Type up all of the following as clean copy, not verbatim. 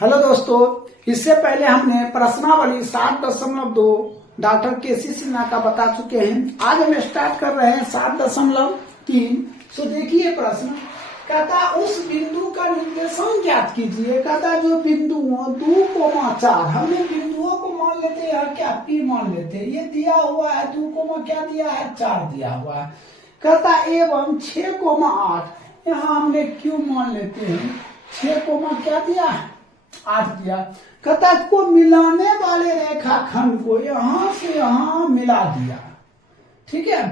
Hello दोस्तों, इससे पहले हमने प्रश्नावली 7.2 डॉक्टर केसी सिन्हा का बता चुके हैं। आज हम स्टार्ट कर रहे हैं 7.3। सो देखिए प्रश्न कहता उस बिंदु का निर्देशांक ज्ञात कीजिए। कहता जो बिंदु 2,4 हमने बिंदुओं को मान लेते हैं क्या पी मान लेते हैं। ये दिया हुआ है 2, क्या दिया है 4 दिया हुआ है। कहता एवं 6,8 यहाँ हमने क्यू मान लेते हैं 6, क्या दिया है 8 दिया। कहता को मिलाने वाले रेखाखंड को यहां से यहां मिला दिया। ठीक है,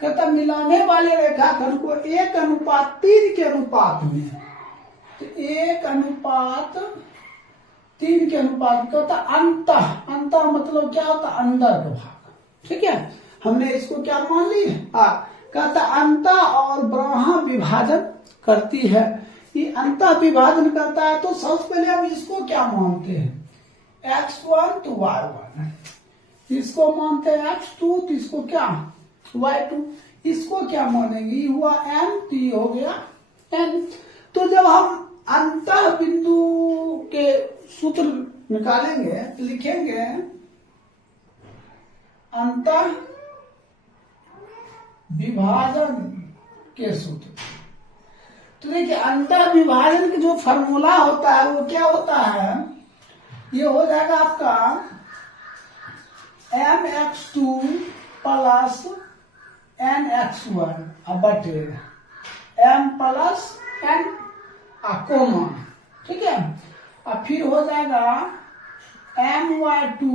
कहता मिलाने वाले रेखाखंड को 1:3 के अनुपात में, तो 1:3 के अनुपात। कहता अंत मतलब क्या होता अंदर का भाग। ठीक है, हमने इसको क्या मान ली। कहता अंत और ब्रह्म विभाजन करती है। ये अंत विभाजन करता है तो सबसे पहले हम इसको क्या मानते हैं x1 तो y1, इसको मानते हैं x2 तो इसको क्या y2, इसको क्या मानेंगे ये हुआ n तो ये हो गया n। तो जब हम अंत बिंदु के सूत्र निकालेंगे तो लिखेंगे अंत विभाजन के सूत्र। तो देखिए अंतर विभाजन का जो फॉर्मूला होता है वो क्या होता है, ये हो जाएगा आपका mx2 प्लस nx1 बटे m प्लस n कोमा। ठीक है, और फिर हो जाएगा my2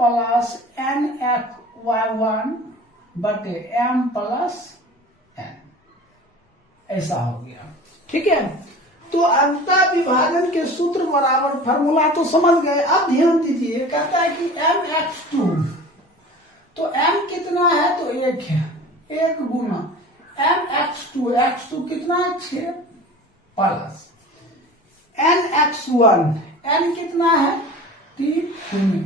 प्लस nxy1 बटे m प्लस n। ऐसा हो गया। ठीक है, तो अंत विभाजन के सूत्र बराबर फॉर्मूला तो समझ गए। अब ध्यान दीजिए, कहता है कि mx2 तो m कितना है तो 1 है, 1 गुना mx2, x2 कितना है 6 प्लस nx1, n कितना है 3 गुना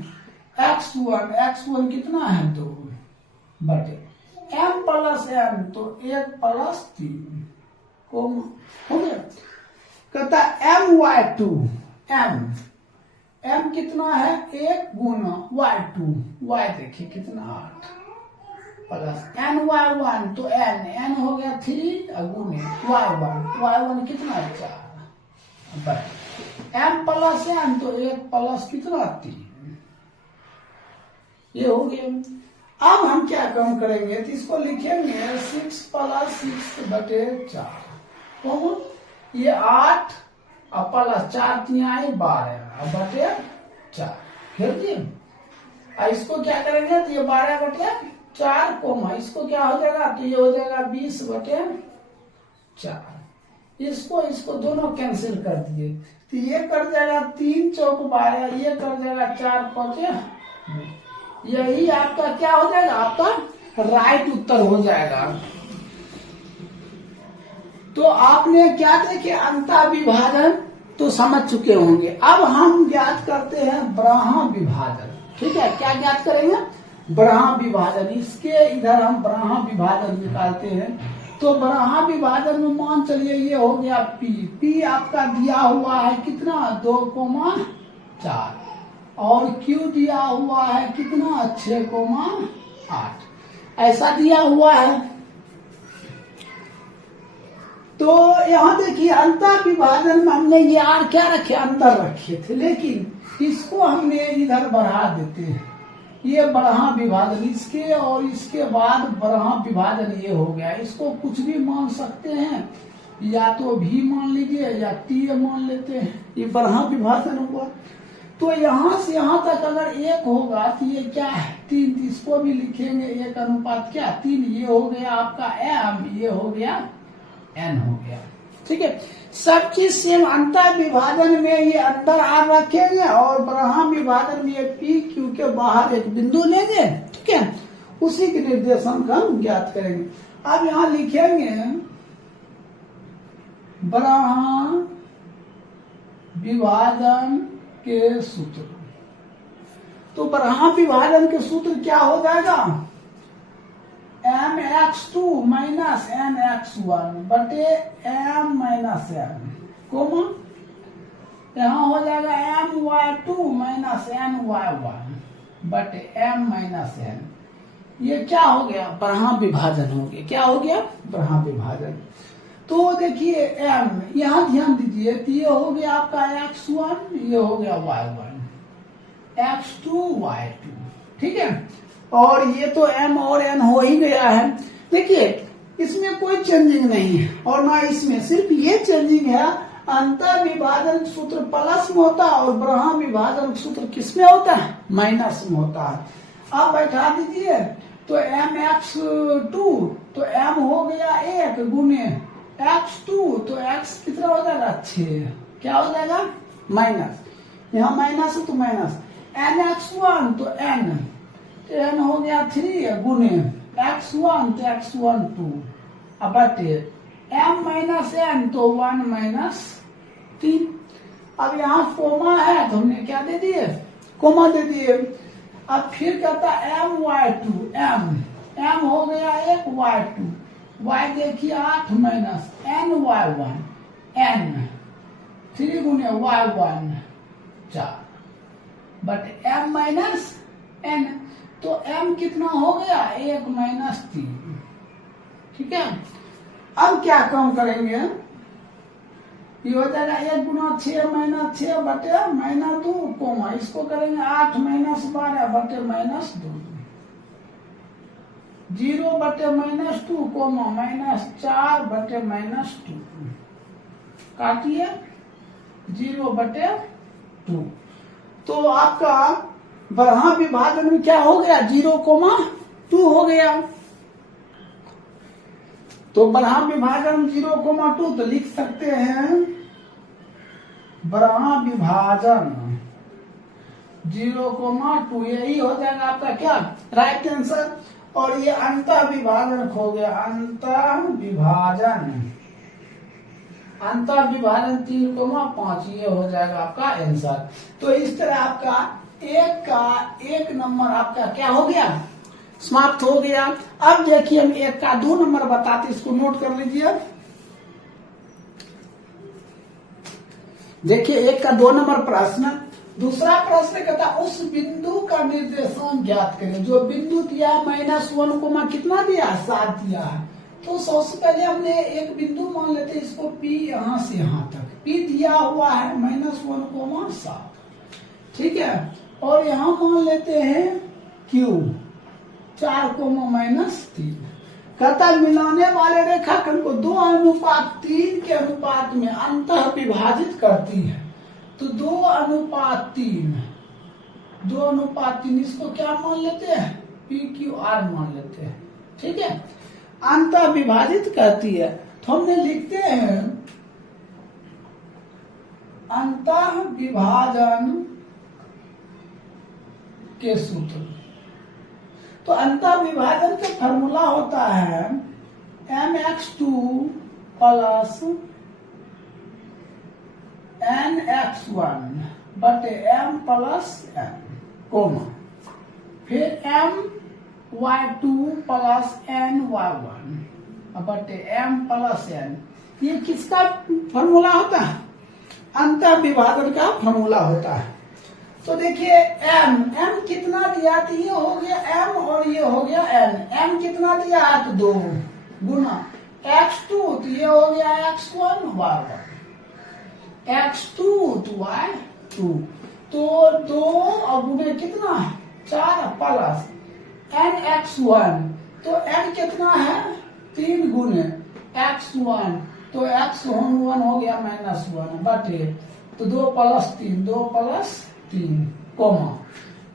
x1, x1 कितना है 2 बटे m प्लस n तो 1 प्लस 3 हो गया। कहता my2 m कितना है 1 गुना y2, y देखिए कितना 8 प्लस ny1 तो n हो गया 3 गुने y1 कितना 4 बटे m प्लस n तो 1 प्लस कितना 3। ये हो गया। अब हम क्या काम करेंगे तो इसको लिखेंगे 6 प्लस 6 बटे 4, ये 8 और प्लस 4 3 12 बटे 4 घेर दिए। इसको क्या करेंगे तो ये 12 बटे 4 कोमा, इसको क्या हो जाएगा तो ये हो जाएगा 20 बटे 4। इसको दोनों कैंसिल कर दिए तो ये कर जाएगा 3 चौक 12, ये कर जाएगा 4 5, यही आपका क्या हो जाएगा आपका राइट उत्तर हो जाएगा। तो आपने क्या देखे अंत विभाजन तो समझ चुके होंगे। अब हम ज्ञात करते हैं ब्रह्म विभाजन। ठीक है, क्या ज्ञात करेंगे ब्रह्म विभाजन। इसके इधर हम ब्रह्म विभाजन निकालते हैं। तो ब्रह्म विभाजन में मान चलिए ये हो गया p आपका दिया हुआ है कितना 2,4 और q दिया हुआ है कितना 6,8 ऐसा दिया हुआ है। तो यहाँ देखिए अंत विभाजन में हमने ये आर क्या रखे अंदर रखे थे, लेकिन इसको हमने इधर बढ़ा देते हैं। ये ब्रह्म विभाजन इसके और इसके बाद ब्रह्म विभाजन ये हो गया। इसको कुछ भी मान सकते हैं, या तो भी मान लीजिए या टी मान लेते हैं। ये ब्रह्म विभाजन हुआ। तो यहाँ से यहाँ तक अगर 1 होगा तो ये क्या है 3, इसको भी लिखेंगे 1 अनुपात क्या 3। ये हो गया आपका m, ये हो गया n हो गया। ठीक है, सब चीज सेम। अंत विभाजन में ये अंदर आर रखेंगे और ब्रह्म विभाजन में ये पी क्यू के बाहर एक बिंदु लेंगे। ठीक है, उसी के निर्देशांक हम ज्ञात करेंगे। अब यहाँ लिखेंगे ब्रह्म विभाजन के सूत्र। तो ब्रह्म विभाजन के सूत्र क्या हो जाएगा mx2 माइनस nx1 बटे m माइनस n कोमा यहाँ हो जाएगा m my2 माइनस ny1 बटे m माइनस n। ये क्या हो गया? ब्रह्म विभाजन हो गया। क्या हो गया? ब्रह्म विभाजन। तो देखिए m, यहां ध्यान दीजिए, तो ये हो गया आपका x1, ये हो गया y1, x2 y2, ठीक है। और ये तो m और n हो ही गया है। देखिए इसमें कोई चेंजिंग नहीं है और ना इसमें, सिर्फ ये चेंजिंग है, अंतर विभाजन सूत्र प्लस में होता है और ब्रह्म विभाजन सूत्र किसमें होता है? माइनस में होता है। अब बैठा दीजिए, तो mx2, तो m हो गया 1 गुने x2, तो x कितना हो जाएगा? 6। क्या हो जाएगा? माइनस, यहाँ माइनस है तो माइनस, nx1 तो n, तो n हो गया 3 गुने x1 तो x1 2, अब बटे m माइनस n तो 1 माइनस 3। अब यहाँ कोमा है तो हमने क्या दे दिए? कोमा दे दिए। अब फिर कहता m y2, m हो गया 1 y2, y देखिए 8 माइनस n y1, n 3 गुने y1 4 but m minus n, तो m कितना हो गया? 1 माइनस 3, ठीक है। अब क्या काम करेंगे? ये हो जाएगा 1 गुना 6 माइनस 6 बटे माइनस 2 कोमा, इसको करेंगे 8 माइनस 12 बटे माइनस 2, 0 बटे माइनस 2 कोमा माइनस 4 बटे माइनस 2, काटिए 0 बटे 2। तो आपका ब्रह्म विभाजन में क्या हो गया? 0,2 हो गया। तो ब्रह्म विभाजन 0,2, तो लिख सकते हैं ब्रह्म विभाजन 0,2, यही हो जाएगा आपका क्या? Right answer. और ये अंतर विभाजन हो गया, अंतर विभाजन 3,5, ये हो जाएगा आपका आंसर। तो इस तरह आपका एक नंबर आपका क्या हो गया? समाप्त हो गया। अब देखिए हम 1 का 2 नंबर बताते, इसको नोट कर लीजिए। देखिए 1 का 2 नंबर प्रश्न, दूसरा प्रश्न कहता उस बिंदु का निर्देशांक ज्ञात करें। जो बिंदु दिया -1 को कितना दिया? 7 दिया। तो सबसे पहले हमने एक बिंदु मान लेते हैं, इसको P, यहां से यहां तक P दिया हुआ है -1,7, ठीक है। और यहां मान लेते हैं Q 4,-3। कहता मिलाने वाले रेखाखंड को 2:3 के अनुपात में अंतः विभाजित करती है। तो 2:3, इसको क्या मान लेते हैं? PQR मान लेते हैं, ठीक है। अंतः विभाजित करती है, तो हमने लिखते हैं अंतः विभाजन के सूत्र। तो अंतः विभाजन का फॉर्मूला होता है mx2 प्लस nx1 बटे m प्लस n, कोमा फिर my2 प्लस ny1 बटे m प्लस n। ये किसका फॉर्मूला होता है? अंतः विभाजन का फॉर्मूला होता है। तो देखिए m कितना दिया? तो ये हो गया m और ये हो गया n। m कितना दिया है? तो 2 गुना x2, तो ये हो गया x1 y1, x2 तो y2, तो 2 और गुने कितना? 4 प्लस nx1, तो n कितना है? 3 गुने x1, तो x1 हो गया -1 बटे, तो 2 प्लस 3, 2 प्लस 3 कोमा,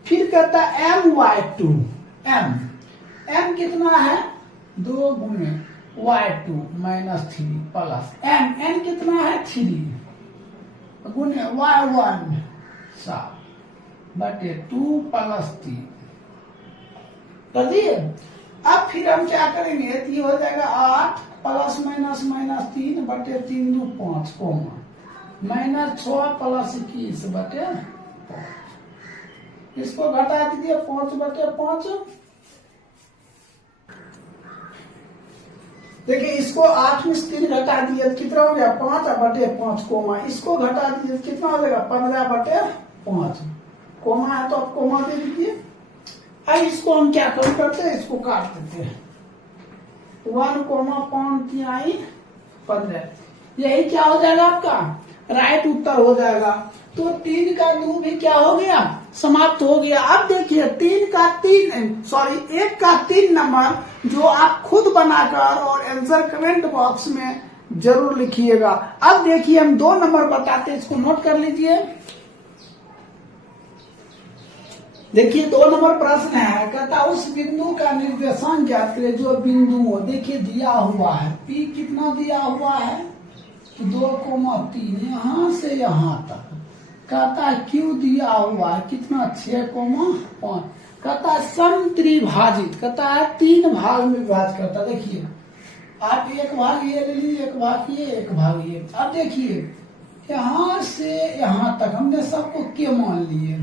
फिर कहता my2, m कितना है? 2 गुने y2 -3 प्लस n कितना है? 3 गुने y1 7 बटे 2 प्लस 3 कर दिए। अब फिर हम क्या करेंगे? तो ये हो जाएगा 8 प्लस -3 बटे 3 2 5 कोमा -6 प्लस 21 बटे 5। इसको घटा दीजिए 5 बटे 5। देखिए इसको 8 में से 3 घटा दिए कितना हो गया? 5 बटे 5 कोमा, इसको घटा दिए कितना हो जाएगा? 15 बटे 5 कोमा है तो आप कोमा दे दीजिए। अब इसको हम क्या करते हैं, इसको काट देते हैं। 1,5 15, यही क्या हो जाएगा आपका राइट उत्तर हो जाएगा। तो 3 का 2 भी क्या हो गया, समाप्त हो गया। अब देखिए 1 का 3 नंबर जो आप खुद बनाकर और आंसर कमेंट बॉक्स में जरूर लिखिएगा। अब देखिए हम 2 नंबर बताते हैं, इसको नोट कर लीजिए। देखिए 2 नंबर प्रश्न है, कहता उस बिंदु का निर्देशांक ज्ञात करें जो बिंदु हो। देखिए दिया हुआ है P कितना दिया हुआ है 2,3 यहाँ से यहाँ तक। कहता Q दिया हुआ है कितना 6,5। कहता है समत्रिभाजित, कहता है 3 भाग में विभाजित करता। देखिए आप 1 भाग ये ले लीजिए, 1 भाग ये, 1 भाग ये। अब देखिए यहाँ से यहाँ तक हमने सबको K मान लिए,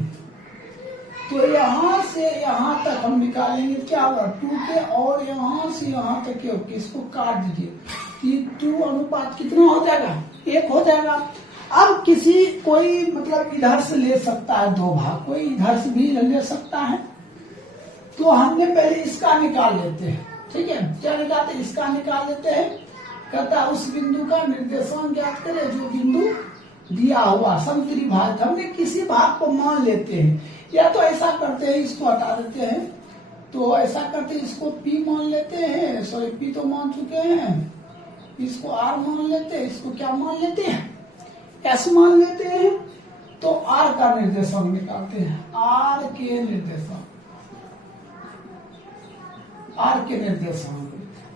तो यहाँ से यहाँ तक हम निकालेंगे क्या होगा 2K, और यहाँ से यहाँ तक क्या होगा, इसको काट दीजिए 2 अनुपात कितना हो जाएगा 1 हो जाएगा। अब किसी कोई मतलब इधर से ले सकता है 2 भाग, कोई इधर से भी ले सकता है। तो हमने पहले इसका निकाल लेते हैं, ठीक है। क्या निकालते हैं, इसका निकाल लेते हैं। कहता है उस बिंदु का निर्देशांक ज्ञात करें जो बिंदु दिया हुआ समत्रिभाजित। हमने किसी भाग को मान लेते हैं, या तो ऐसा करते हैं इसको हटा देते हैं, तो ऐसा करते हैं इसको P मान लेते हैं, सॉरी P तो मान चुके हैं, इसको R मान लेते हैं, इसको क्या मान लेते हैं S मान लेते हैं। तो R का निर्देशांक निकालते हैं, R के निर्देशांक।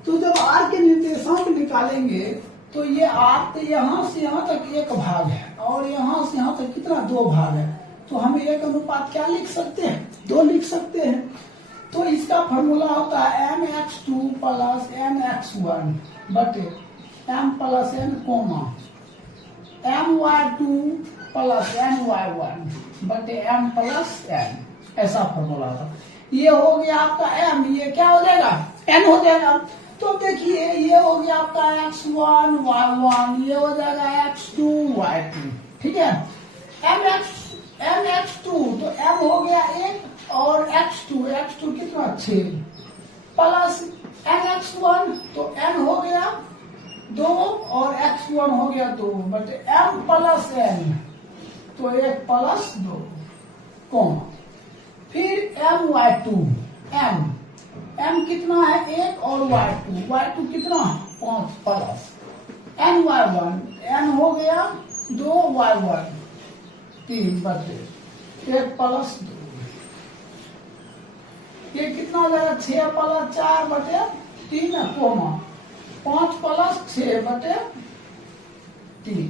तो जब R के निर्देशांक निकालेंगे तो ये R तो यहाँ से यहाँ तक 1 भाग है, और यहाँ से यहाँ तक कितना 2 भाग है। तो हम 1 अनुपात क्या लिख सकते हैं 2 लिख सकते हैं। तो इसका फॉर्मूला होता है mx2 प्लस mx1 बटे m plus n comma my2 plus my1 बटे m प्लस n। ऐसा फॉर्मूला था। ये हो गया आपका m, ये क्या हो जाएगा n हो जाएगा। तो देखिए ये हो गया आपका x1 y1, ये हो जाएगा x2 y2, ठीक है। mx2 तो m हो गया 1 और x2 कितना 6 प्लस mx1 तो n हो गया 2 और x1 हो गया 2 बटे m प्लस n, तो 1 प्लस 2 कॉमा फिर my2 m कितना है 1 और y2 कितना 5 प्लस ny1 n हो गया 2 y1 3 बटे 1 प्लस 2, ये कितना हो जाएगा 6 प्लस 4 बटे 3 कोमा 5 प्लस 6 बटे 3,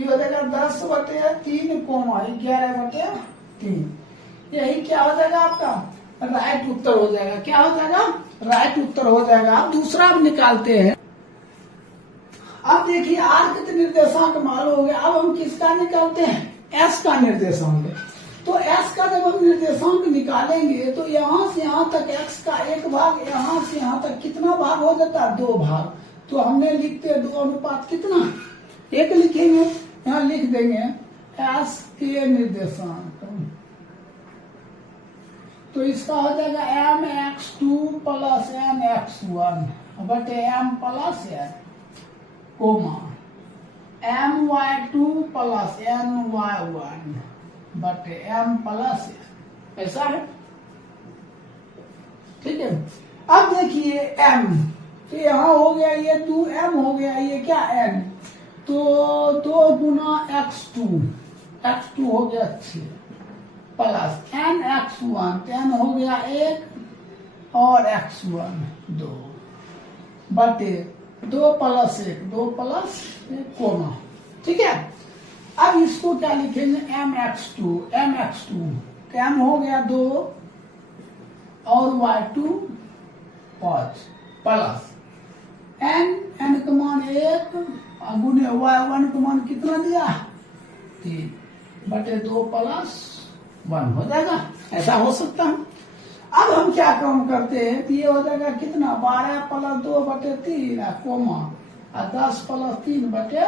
हो जाएगा 10 बटे 3 कोमा 11 बटे 3। यही क्या हो जाएगा आपका राइट उत्तर हो जाएगा। क्या हो जाएगा राइट उत्तर हो जाएगा। अब दूसरा हम निकालते हैं। अब देखिए R के निर्देशांक मालूम हो गया। अब हम किसका निकालते हैं S का निर्देशांक। तो S का जब हम निर्देशांक निकालेंगे तो यहाँ से यहाँ तक x का 1 भाग, यहाँ से यहाँ तक कितना भाग हो जाता है 2 भाग। तो हमने लिखते 2 अनुपात कितना 1 लिखेंगे, यहाँ लिख देंगे S के निर्देशांक। तो इसका हो जाएगा mx2 प्लस mx1 बटे m plus n comma my2 plus ny1 बटे m प्लस n। ऐसा है, ठीक है। अब देखिए m, तो यहाँ हो गया ये 2m हो गया, ये क्या n, तो 2 गुना x2 हो गया 6 प्लस nx1 n हो गया 1 और x1 2 बटे 2 प्लस 1 कोमा, ठीक है। अब इसको क्या लिखेंगे mx2 तो m हो गया 2 और y2 5 प्लस n का मान 1 गुने y1 का मान कितना दिया 3 बटे 2 प्लस 1 हो जाएगा। ऐसा हो सकता है। अब हम क्या काम करते हैं, ये हो जाएगा कितना 12 प्लस 2 बटे 3 कोमा 10 प्लस 3 बटे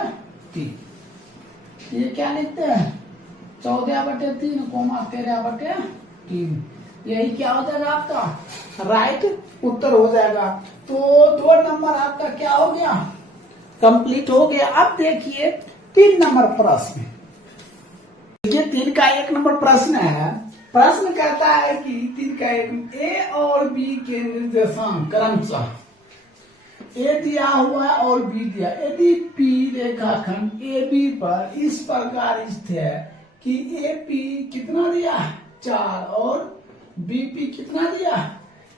3। ये क्या लिखते हैं 14/3 कोमा 13/3, यही क्या हो जाएगा आपका राइट उत्तर हो जाएगा। तो 2 नंबर आपका क्या हो गया, कंप्लीट हो गया। अब देखिए 3 नंबर प्रश्न, ये 3 का 1 नंबर प्रश्न है। प्रश्न कहता है कि 3 का 1 ए और बी के निर्देशांक क्रमशः ए दिया हुआ है और बी दिया। यदि पी रेखाखंड ए बी पर इस प्रकार स्थित है कि ए पी कितना दिया 4 और बी पी कितना दिया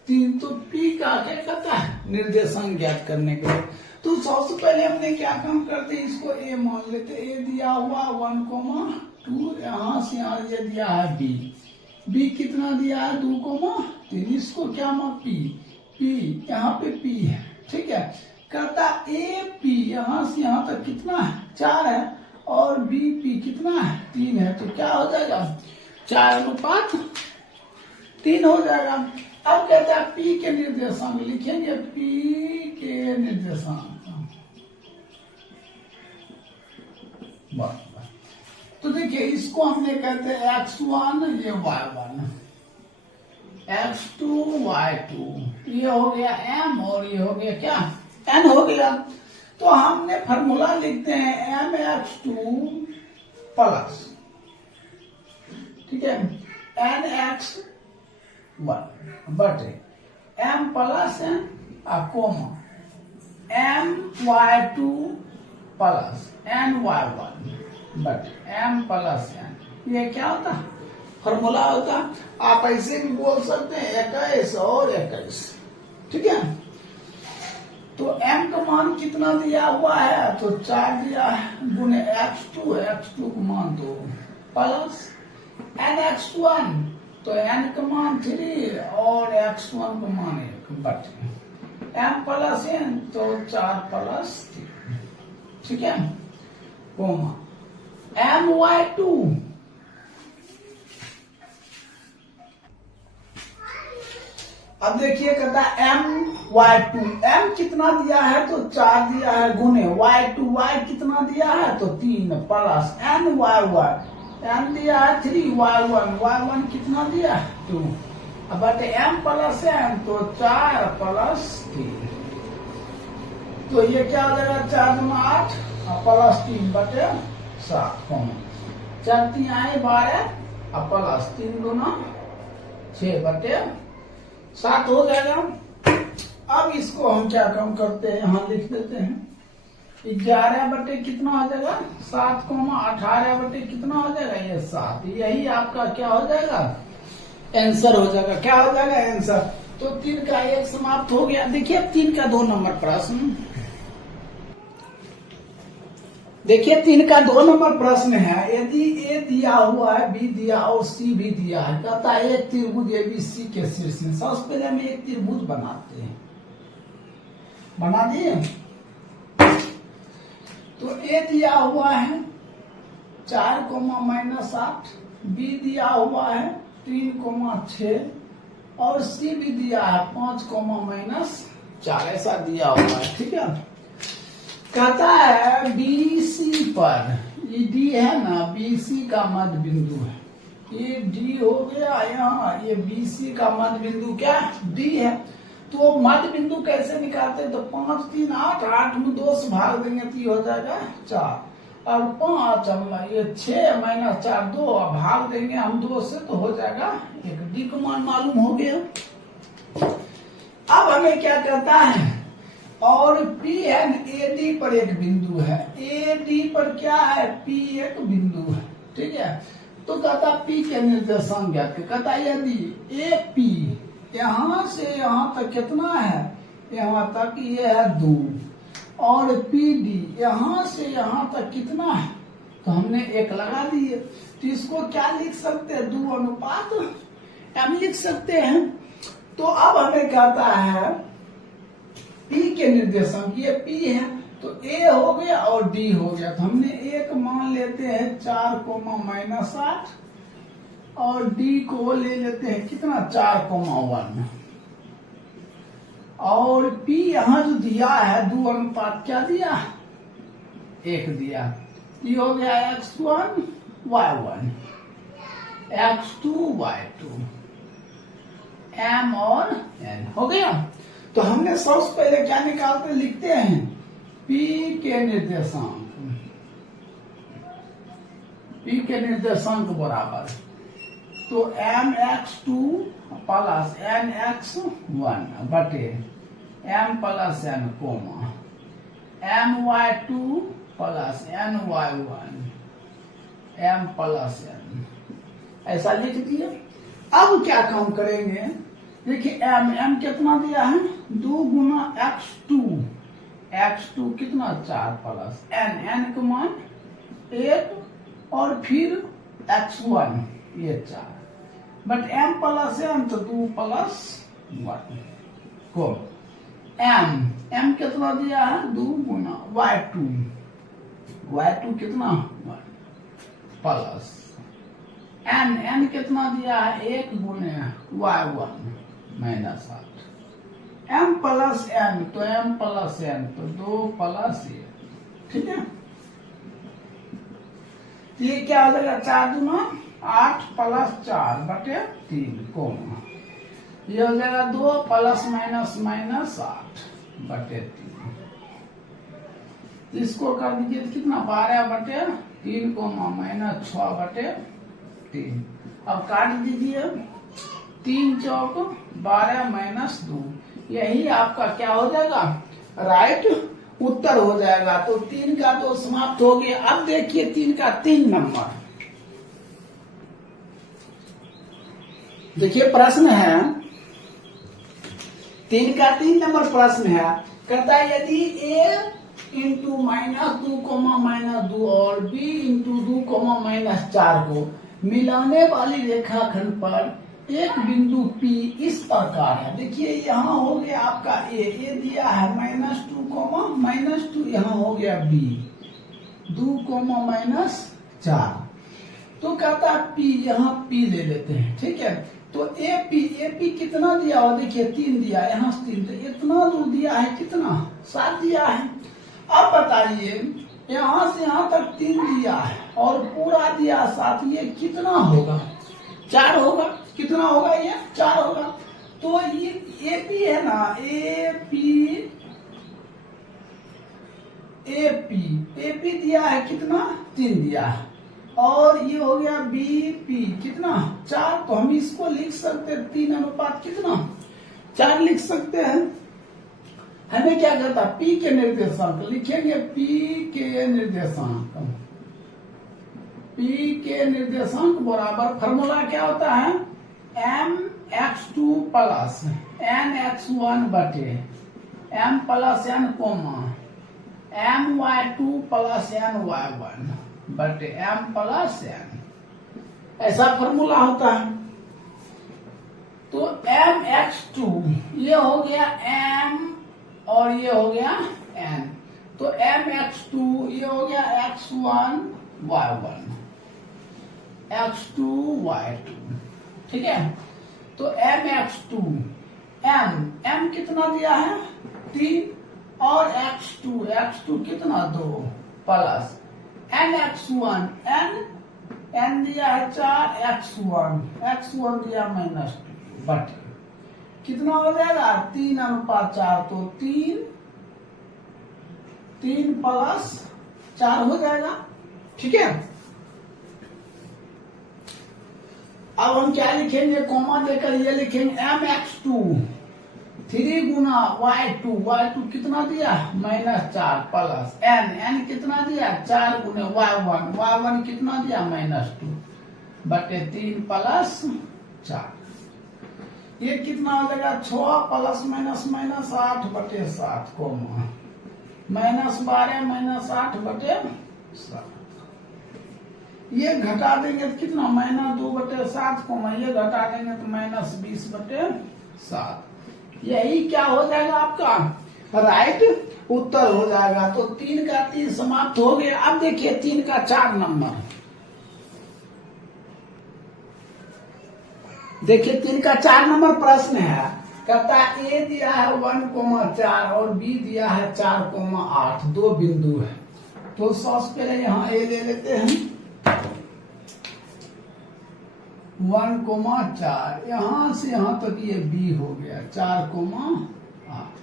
3, तो पी का क्या कहता है निर्देशांक ज्ञात करने के लिए। तो सबसे पहले हमने क्या काम करते हैं, इसको ए मान लेते। ए दिया हुआ 1,2, यहाँ से यहाँ ये दिया है बी, बी कितना दिया है 2,3, इसको क्या मान पी, पी यहाँ पे पी है, ठीक है। कहता ए पी यहाँ से यहाँ तक कितना है 4 है और बी पी कितना है 3 है, तो क्या हो जाएगा 4:3 हो जाएगा। अब कहता है पी के निर्देशांक लिखेंगे, पी के निर्देशांक बराबर। तो देखिए इसको हमने कहते हैं x1 ये y1, x2 y2, ये हो गया m और ये हो गया क्या n हो गया। तो हमने फॉर्मूला लिखते हैं mx2 प्लस, ठीक है, nx1 बटे m plus comma my2 plus ny1 बट m प्लस n, ये क्या होता है फॉर्मूला होता। आप ऐसे भी बोल सकते हैं 21 और 21, ठीक है। तो m का मान कितना दिया हुआ है, तो 4 दिया है गुने x2 का मान 2 प्लस nx1, तो n का मान 3 और x1 का मान 1 बट m प्लस n, तो 4 प्लस 3, ठीक है, कोमा my2 अब देखिए कहता है my2, m कितना दिया है तो 4 दिया है गुने y2, y कितना दिया है तो 3 प्लस ny1, m दिया है 3, y1 कितना दिया है 2, अब बटे m प्लस n, तो 4 प्लस 3, तो ये क्या हो जाएगा 4 गुना 8 प्लस 3 बटे 7, 4 3 आए 12 प्लस 3 गुना 6 बटे 7 हो जाएगा। अब इसको हम क्या काम करते हैं, यहाँ लिख देते हैं 11 बटे कितना हो जाएगा 7, 18 बटे कितना हो जाएगा ये 7, यही आपका क्या हो जाएगा आंसर हो जाएगा। क्या हो जाएगा आंसर। तो 3 का 1 समाप्त हो गया। देखिए 3 का 2 नंबर प्रश्न, देखिए 3 का 2 नंबर प्रश्न है। यदि ए दिया हुआ है, बी दिया और सी भी दिया है, कहता है एक त्रिभुज एबीसी के शीर्ष में। सबसे पहले हम एक त्रिभुज बनाते हैं, बना दिए। तो ए दिया हुआ है 4, -8, बी दिया हुआ है 3, 6 और सी भी दिया है 5, -4, ऐसा दिया हुआ है, ठीक है। कहता है बीसी पर, ये डी है ना, बीसी का मध्य बिंदु है, ये डी हो गया यहाँ, ये बीसी का मध्य बिंदु क्या डी है। तो मध्य बिंदु कैसे निकालते हैं, तो 5, 3, 8 में 2 से भाग देंगे तो ये हो जाएगा 4 और 5 हम ये 6 - 4 2 भाग देंगे हम 2 से तो हो जाएगा 1, डी का मान मालूम हो गया। अब हमें क्या कहता है, और पी एन ए डी पर एक बिंदु है, ए डी पर क्या है पी एक बिंदु है, ठीक है। तो कहता पी के निर्देशांक ज्ञात, कहता यदि ए पी यहाँ से यहाँ तक कितना है, यहाँ तक ये है 2 और पी डी यहाँ से यहाँ तक कितना है, तो हमने 1 लगा दिए। तो इसको क्या लिख सकते हैं 2:m लिख सकते हैं। तो अब हमें कहता है पी के निर्देशांक, ये पी है तो ए हो गया और डी हो गया। तो हमने 1 मान लेते हैं 4, -8 और डी को ले लेते हैं कितना 4, 1 और पी यहाँ जो दिया है 2 क्या दिया 1 दिया, ये हो गया x1 y1, x2 y2 m और n हो गया। तो हमने सबसे पहले क्या निकालते लिखते हैं p के निर्देशांक बराबर तो mx2 प्लस nx1 बटे m plus n comma my2 plus ny1 m plus n ऐसा लिख दिया। अब क्या काम करेंगे, देखिए m कितना दिया है 2 गुना x2 कितना 4 प्लस n का मान 8 और फिर x1 ये 4 बट m प्लस n तो 2 प्लस 1 को m कितना दिया है 2 गुना y2 कितना 1 प्लस n कितना दिया है 1 गुने y1 minus 8 m plus n तो 2 प्लस 1 ठीक है। तो ये क्या हो जाएगा 4 गुना 8 प्लस 4 बटे 3 कोमा ये हो जाएगा 2 प्लस माइनस माइनस 8 बटे 3। इसको कर दीजिए कितना 12 बटे 3 कोमा माइनस 6 बटे 3। अब काट दीजिए 3 चौक 12 माइनस 2 यही आपका क्या हो जाएगा राइट उत्तर हो जाएगा। तो 3 का 2 समाप्त हो गया। अब देखिए 3 का 3 नंबर, देखिए प्रश्न है 3 का 3 नंबर प्रश्न है, कहता है यदि a इंटू -2 -2 और b इंटू 2 -4 को मिलाने वाली रेखाखंड पर एक बिंदु P इस प्रकार है। देखिए यहाँ हो गया आपका a दिया है -2 यहाँ हो गया b 2 -4 तो कहता है P यहाँ P ले लेते हैं ठीक है। तो AP कितना दिया हुआ देखिए 3 दिया यहाँ 3 तो इतना दूर दिया है कितना 7 दिया है। अब बताइए यहाँ से यहाँ तक 3 दिया है और पूरा दिया 7 ये कितना होगा 4 होगा। कितना होगा ये 4 होगा। तो ये AP है ना AP दिया है कितना 3 दिया है और ये हो गया BP कितना 4। तो हम इसको लिख सकते हैं 3 अनुपात कितना 4 लिख सकते हैं। हमें क्या करता P के निर्देशांक लिखेंगे P के निर्देशांक बराबर फॉर्मूला क्या होता है mx2 प्लस nx1 बटे m plus n comma my2 plus ny1 बटे m प्लस n ऐसा फॉर्मूला होता है। तो mx2 ये हो गया m और ये हो गया n तो mx2 ये हो गया x1 y1 x2 y2 ठीक है। तो mx2 m कितना दिया है 3 और x2 कितना 2 प्लस nx1 n दिया है 4 x1 दिया -2 बटे कितना हो जाएगा 3 अनुपात 4 तो 3 प्लस 4 हो जाएगा ठीक है। अब हम क्या लिखेंगे कोमा देकर ये लिखेंगे mx2 3 गुना y2 कितना दिया -4 प्लस n कितना दिया 4 गुने y1 कितना दिया -2 बटे 3 प्लस 4 ये कितना हो जाएगा 6 प्लस माइनस 8 बटे 7 कोमा -12 -8 बटे 7 ये घटा देंगे तो कितना -2 बटे 7 कोमा ये घटा देंगे तो -20 बटे 7 यही क्या हो जाएगा आपका राइट उत्तर हो जाएगा। तो 3 का 3 समाप्त हो गया। अब देखिए 3 का 4 नंबर, देखिए 3 का 4 नंबर प्रश्न है, कहता है A दिया है 1,4 और B दिया है 4,8 दो बिंदु है। तो सबसे पहले यहाँ A ले लेते हैं 1,4, यहां से यहां तक ये b हो गया 4,8।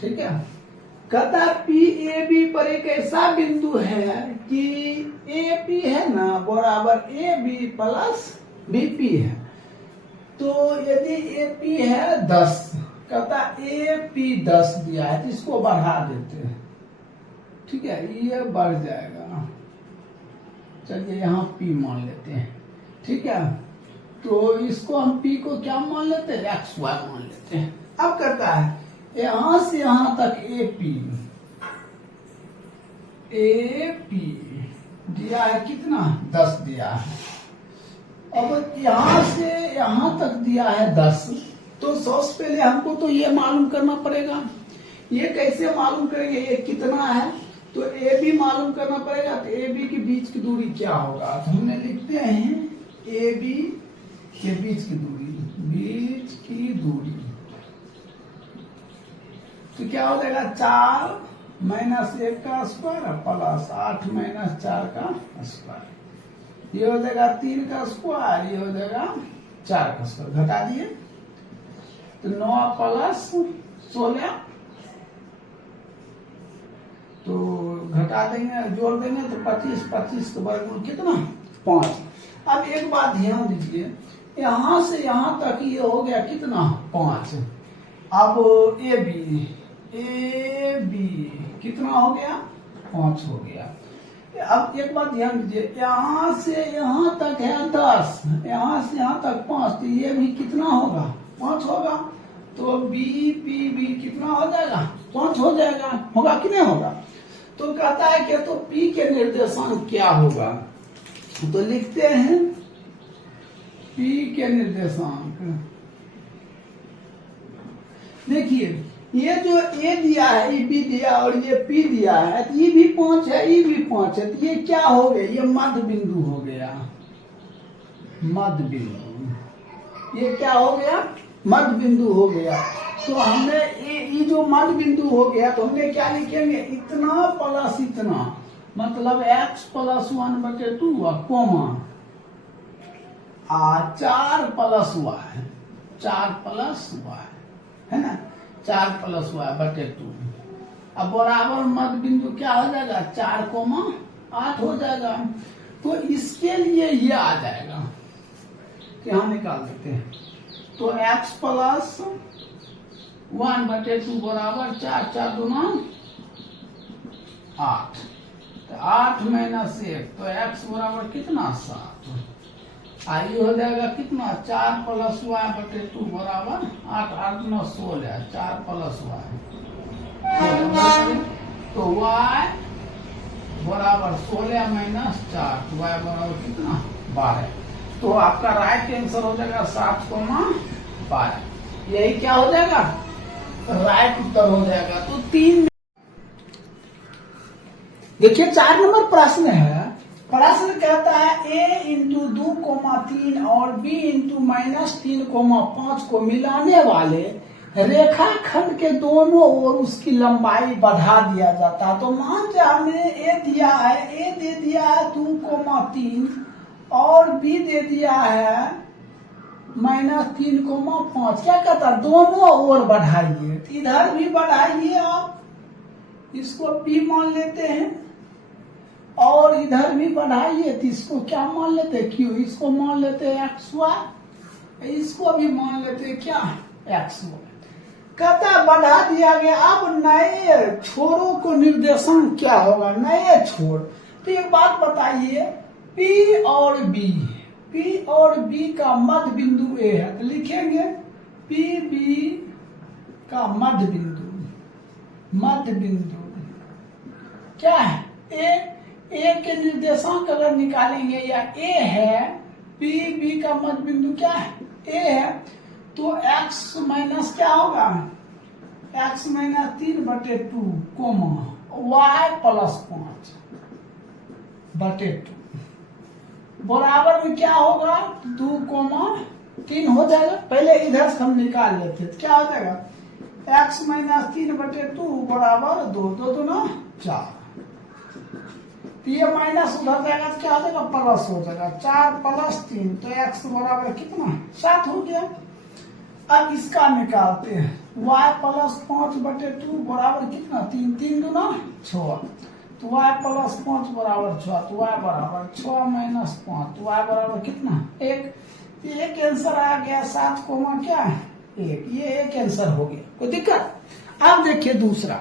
ठीक है। कहता पी ए बी पर एक ऐसा बिंदु है कि ए पी है ना बराबर A B plus B P है। तो यदि ए पी है 10, कहता ए पी 10 दिया है तो इसको बढ़ा देते हैं। ठीक है, ये बढ़ जाएगा। चलिए यहाँ पी मान लेते हैं। ठीक है, तो इसको हम पी को क्या मान लेते हैं, एक्स वाई मान लेते हैं। अब कहता है यहां से यहां तक ए पी दिया है कितना, 10 दिया है। अब यहां से यहां तक दिया है 10, तो सबसे पहले हमको तो ये मालूम करना पड़ेगा। ये कैसे मालूम करेंगे, ये कितना है, तो ए बी मालूम करना पड़ेगा। तो ए बी के बीच की दूरी क्या होगा, तो हमने लिखते हैं ए बी के बीच की दूरी, तो क्या हो जाएगा 4 - 1 का स्क्वायर प्लस 8 - 4 का स्क्वायर, ये हो जाएगा 3 का स्क्वायर, ये हो जाएगा 4 का स्क्वायर। घटा दिए तो 9 प्लस 16, तो घटा देंगे जोड़ देंगे तो 25 का वर्गमूल कितना, 5। अब एक बात ध्यान दीजिए, यहां से यहां तक ये हो गया कितना, 5। अब ए बी कितना हो गया, 5 हो गया। अब एक बात ध्यान दीजिए, यहां से यहां तक है 10, यहां से यहां तक 5, तो ये भी कितना होगा, 5 होगा। तो बी पी बी कितना हो जाएगा, 5 हो जाएगा, होगा कि नहीं होगा। तो कहता है कि तो पी के निर्देशांक क्या होगा, तो लिखते हैं पी के निर्देशांक। देखिए ये जो ए दिया है, ई बी दिया और ये पी दिया है, तो ये भी 5 है, ये भी 5 है, तो ये क्या हो गया, ये मध्य बिंदु हो गया, मध्य बिंदु। ये क्या हो गया, मध्य बिंदु हो गया। तो हमने ये जो मध्य बिंदु हो गया, तो हमने क्या लिखेंगे, इतना प्लस इतना, मतलब x + 1/2 कोमा 4 + y, 4 + y है ना, 4 + y/2। अब बराबर मध्य बिंदु क्या हो जाएगा, 4,8 हो जाएगा। तो इसके लिए ये आ जाएगा, यहाँ निकाल देते हैं। तो x + 1/2 बराबर 4, 4 दूना 8, तो 8 - 1, तो x बराबर कितना, 7। आई हो जाएगा कितना, 4 + y/2 बराबर 8, 8 × 9 16, 4 + y। तो y बराबर 16 - 4, तो y बराबर कितना, 12। तो आपका राइट आंसर हो जाएगा 7,12। यही क्या हो जाएगा, राइट उत्तर हो जाएगा। तो 3, देखिए 4 नंबर प्रश्न है। प्रश्न कहता है a × 2,3 और b × -3,5 को मिलाने वाले रेखाखंड के दोनों ओर उसकी लंबाई बढ़ा दिया जाता। तो मान लीजिए हमने a दिया है, a दे दिया है 2,3 और b दे दिया है -3,5। क्या कहता है, दोनों ओर बढ़ाइए, तो इधर भी बढ़ाइए, आप इसको p मान लेते हैं, और इधर भी बढ़ाइए तो इसको क्या मान लेते हैं, q, इसको मान लेते हैं xy, इसको भी मान लेते हैं क्या, xy। कहता बढ़ा दिया गया। अब नए छोरों को निर्देशांक क्या होगा, नए छोर। तो एक बात बताइए, P और B का मध्य बिंदु A है, तो लिखेंगे PB का मध्य बिंदु क्या है, A के निर्देशांक अगर निकालेंगे, या A है, PB का मध्य बिंदु क्या है, A है, तो x माइनस क्या होगा, x - 3/2 कोमा y + 5/2 बराबर में क्या होगा, 2,3 हो जाएगा। पहले इधर से हम निकाल लेते हैं, क्या हो जाएगा, x - 3/2 बराबर 2, 2 दूना 4। तो ये माइनस उधर जाएगा तो क्या हो जाएगा, प्लस हो जाएगा। 4 + 3 तो x बराबर कितना, 7 हो गया। अब इसका निकालते हैं, y + 5/2 बराबर कितना, 3 3 दूना 6, तो y + 5 बराबर 6, तो y बराबर 6 - 5, तो y बराबर कितना, 1। एक आंसर आ गया, 7 कोमा क्या 1, ये एक आंसर हो गया, कोई दिक्कत। अब देखिए दूसरा,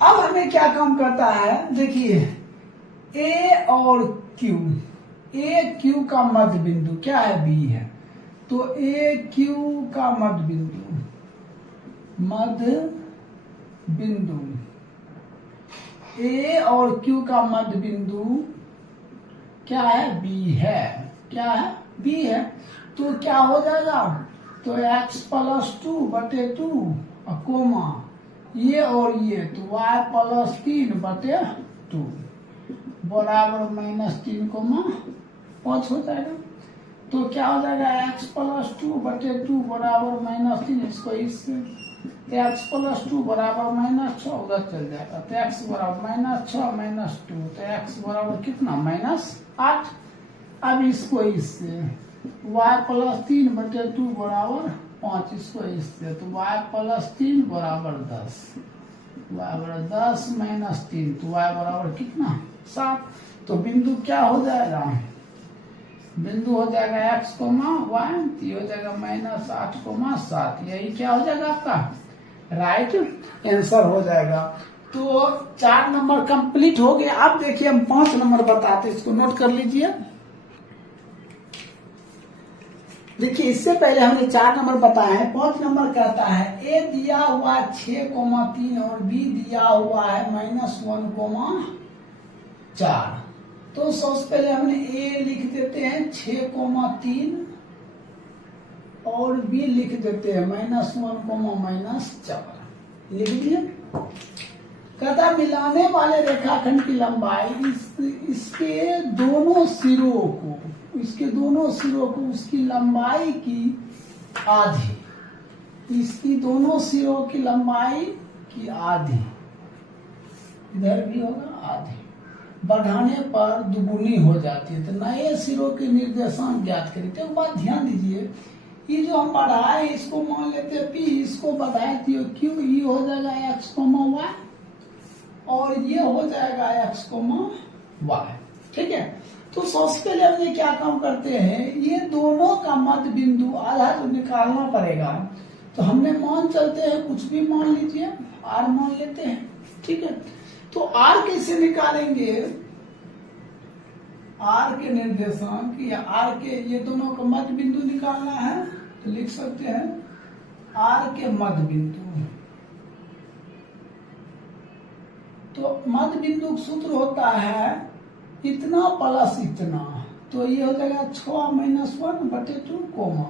अब हमें क्या काम करता है, देखिए a और q, a q का मध्य बिंदु क्या है, b है, तो a q का मध्य बिंदु a और q का मध्य बिंदु क्या है, b है, क्या है, b है। तो क्या हो जाएगा, तो x + 2/2 कोमा ये और ये, तो y + 3/2 बराबर -3,5 हो जाएगा। तो क्या हो जाएगा, x + 2/2 बराबर -3, इसको इससे, तो x + 2 बराबर -6 उधर चल जाएगा, तो x बराबर -6 - 2, तो x बराबर कितना, -8। अब इसको इससे, y + 3/2 बराबर 5, इसको इससे, तो y + 3 बराबर 10, y बराबर 10 - 3, तो y बराबर कितना, 7। तो बिंदु क्या हो जाएगा, बिंदु हो जाएगा x, y, ये हो जाएगा -8, 7, यही क्या हो जाएगा आपका राइट आंसर हो जाएगा। तो 4 नंबर कंप्लीट हो गया। अब देखिए हम 5 नंबर बताते हैं, इसको नोट कर लीजिए। देखिए इससे पहले हमने 4 नंबर बताया है, 5 नंबर कहता है a दिया हुआ 6,3 और b दिया हुआ है -1,4। तो सबसे पहले हमने a लिख देते हैं 6,3 और b लिख देते हैं -1,-4, लिख दिए। कहता मिलाने वाले रेखाखंड की लंबाई इसके दोनों सिरों को, उसकी लंबाई की आधी, इसकी दोनों सिरों की लंबाई की आधी, इधर भी होगा आधी, बढ़ाने पर दुगुनी हो जाती है। तो नए सिरों के निर्देशांक ज्ञात करें। तो एक बात ध्यान दीजिए, ये जो हम बढ़ाए इसको मान लेते हैं p, इसको बढ़ाए तो q, ये हो जाएगा x, y और ये हो जाएगा x, y, ठीक है। तो सबसे पहले हम ये क्या काम करते हैं, ये दोनों का मध्य बिंदु आधा जो निकालना पड़ेगा। तो हमने मान चलते हैं, कुछ भी मान लीजिए, r मान लेते हैं, ठीक है। तो r कैसे निकालेंगे, r के निर्देशांक या r के, ये दोनों का मध्य बिंदु निकालना है, तो लिख सकते हैं r के मध्य बिंदु। तो मध्य बिंदु का सूत्र होता है इतना प्लस इतना, तो ये हो जाएगा 6 - 1/2 कोमा,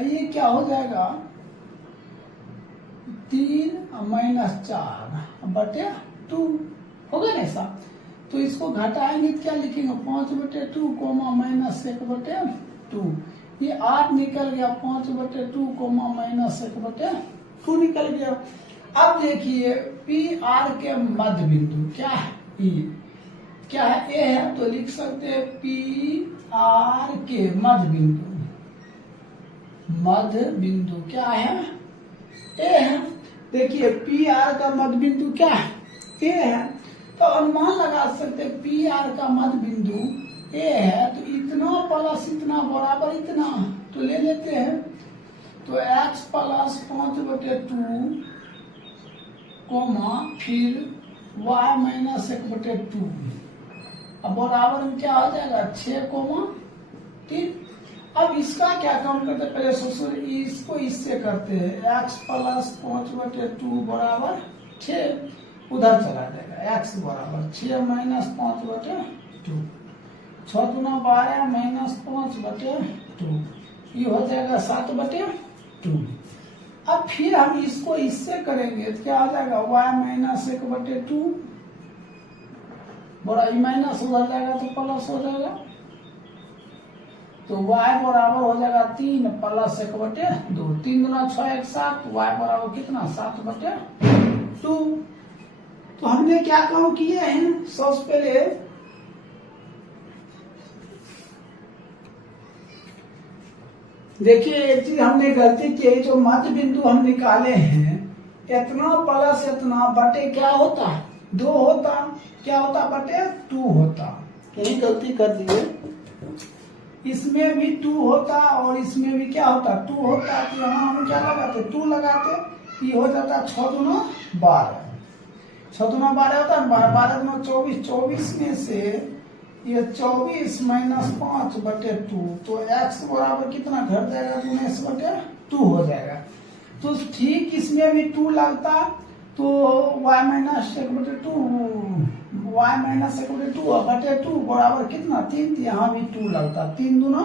ये क्या हो जाएगा 3 - 4/2, होगा ना ऐसा। तो इसको घटाएंगे क्या लिखेंगे, 5/2 कोमा -1/2, ये 8 निकल गया, 5/2 कोमा -1/2 निकल गया। अब देखिए पी आर के मध्य बिंदु क्या है, ई क्या है, ए है, तो लिख सकते हैं पी आर के मध्य बिंदु क्या है, ए है। देखिए पी आर का मध्य बिंदु क्या है, ए है। तो अनुमान लगा सकते हैं पी आर का मध्य बिंदु ए है, तो इतना प्लस इतना बराबर इतना, तो ले लेते हैं। तो x + 5/2 कोमा फिर y - 1/2, अब बराबर में क्या हो जाएगा 6,3। अब इसका क्या काम करते हैं, पहले सबसे इसको इससे करते हैं, x + 5/2 बराबर 6 उधर चला जाएगा, x बराबर 6 - 5/2, 6 दूना 12 - 5/2, ये हो जाएगा 7/2। अब फिर हम इसको इससे करेंगे तो क्या हो जाएगा y - 1/2, बड़ा ई माइनस उधर जाएगा तो प्लस हो जाएगा, तो y बराबर हो जाएगा 3 + 1/2, 3 दूना 6 1 7, y बराबर कितना 7/2। तो हमने क्या काम किए हैं, सबसे पहले देखिए एक चीज हमने गलती की, जो मध्य बिंदु हम निकाले हैं, इतना प्लस इतना बटे क्या होता, 2 होता, क्या होता बटे 2 होता। यही गलती कर दिए, इसमें भी 2 होता और इसमें भी क्या होता 2 होता। तो यहाँ हम क्या लगाते 2 लगाते, ये हो जाता 6 दूना 12, 6 दूना 12 होता है, 12 दूना 24, 24 में से ये 24 माइनस 5 बटे 2, तो x बराबर कितना घट जाएगा, 19 बटे 2 हो जाएगा। तो ठीक इसमें भी 2 लगता, तो y माइनस 1 बटे 2, y माइनस 1 बटे 2 बटे 2 बराबर कितना 3, तो यहाँ भी 2 लगता, 3 दूना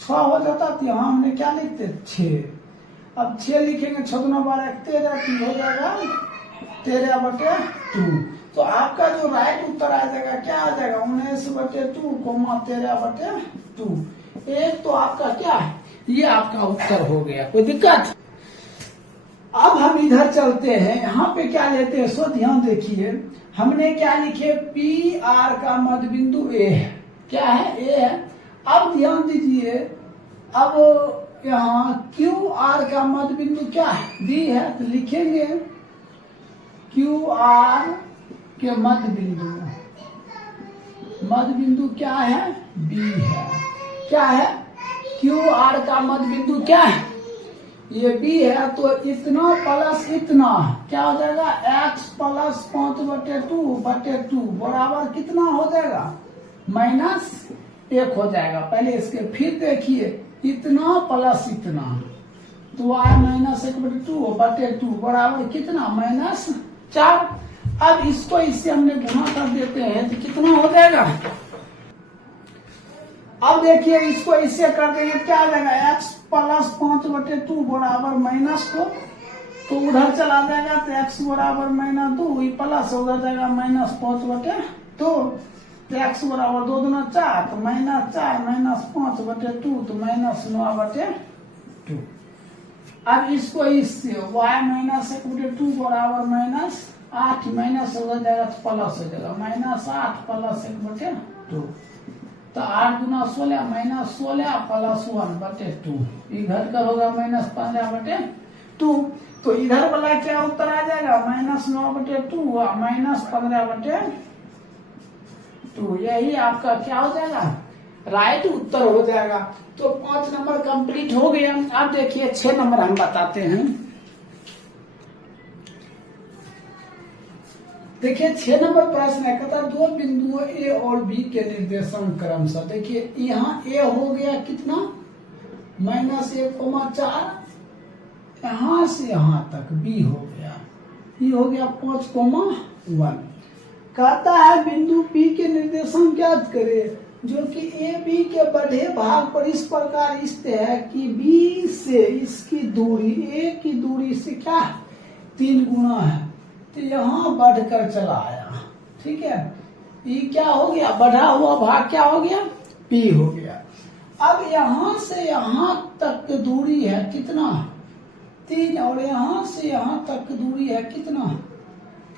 6 हो जाता, तो यहाँ हमने क्या लिखते 6। अब 6 लिखेंगे, 6 दूना 12 13, हो जाएगा 13 बटे 2। तो आपका जो राइट उत्तर आ जाएगा क्या आ जाएगा, 19 बटे 2, 13 बटे 2। एक तो आपका क्या है, ये आपका उत्तर हो गया, कोई दिक्कत। अब हम इधर चलते हैं, यहाँ पे क्या लेते हैं, सो ध्यान देखिए, हमने क्या लिखे, पी आर का मध्य बिंदु ए है, क्या है ए है। अब ध्यान दीजिए, अब यहाँ क्यू आर का मध्य बिंदु क्या है, बी है, तो लिखेंगे क्यू आर के मध्य बिंदु क्या है, बी है। क्या है, क्यू आर का मध्य बिंदु क्या है, ये बी है। तो इतना प्लस इतना क्या हो जाएगा, x प्लस 5 बटे 2 बराबर कितना हो जाएगा, -1 हो जाएगा। पहले इसके फिर देखिए, इतना प्लस इतना, तो y माइनस 1 बटे 2 बराबर कितना, -4। अब इसको इससे हमने गुणा कर देते हैं, तो कितना हो जाएगा। अब देखिए इसको इससे कर देंगे, क्या आ जाएगा, x प्लस 5 बटे 2 बराबर -2, तो उधर चला जाएगा, तो x बराबर -2, ये प्लस उधर जाएगा -5 बटे 2, तो x बराबर 2 दूना 4, तो -4 -5 बटे 2, तो -9 बटे 2। अब इसको इससे y माइनस 1 बटे 2 बराबर -8, माइनस हो जाएगा तो प्लस हो जाएगा, -8 प्लस 1 बटे 2, तो 8 गुना 16 -16 प्लस 1 बटे 2, इधर का होगा -15 बटे 2। तो इधर वाला क्या उत्तर आ जाएगा, -9 बटे 2 -15 बटे 2, यही आपका क्या हो जाएगा, राइट उत्तर हो जाएगा। तो 5 नंबर कंप्लीट हो गया। अब देखिए 6 नंबर हम बताते हैं। देखिए 6 नंबर प्रश्न है, कहता 2 बिंदुओं ए और बी के निर्देशन क्रमशः। देखिए यहाँ ए हो गया कितना, -1,4, यहाँ से यहाँ तक बी हो गया, ये हो गया 5,1। कहता है बिंदु पी के निर्देशन ज्ञात करे, जो कि ए बी के बढ़े भाग पर इस प्रकार स्थित है कि बी से इसकी दूरी, ए की दूरी से क्या 3 गुना है। तो यहाँ बढ़कर चला आया, ठीक है, ये क्या हो गया, बढ़ा हुआ भाग क्या हो गया, पी हो गया। अब यहाँ से यहाँ तक दूरी है कितना, 3, और यहाँ से यहाँ तक दूरी है कितना,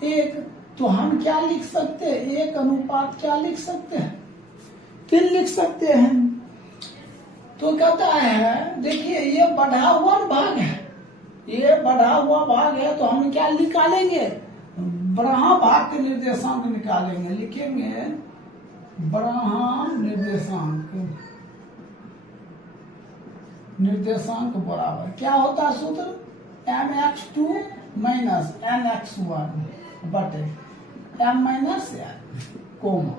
1। तो हम क्या लिख सकते हैं, 1 अनुपात क्या लिख सकते हैं, 3 लिख सकते हैं। तो कहता है देखिए ये बढ़ा हुआ भाग है, ये बढ़ा हुआ भाग है, तो हम क्या निकालेंगे, बढ़ा भाग के निर्देशांक निकालेंगे, लिखेंगे बढ़ा निर्देशांक बराबर क्या होता है सूत्र, mx2 माइनस nx1 बटे m minus n comma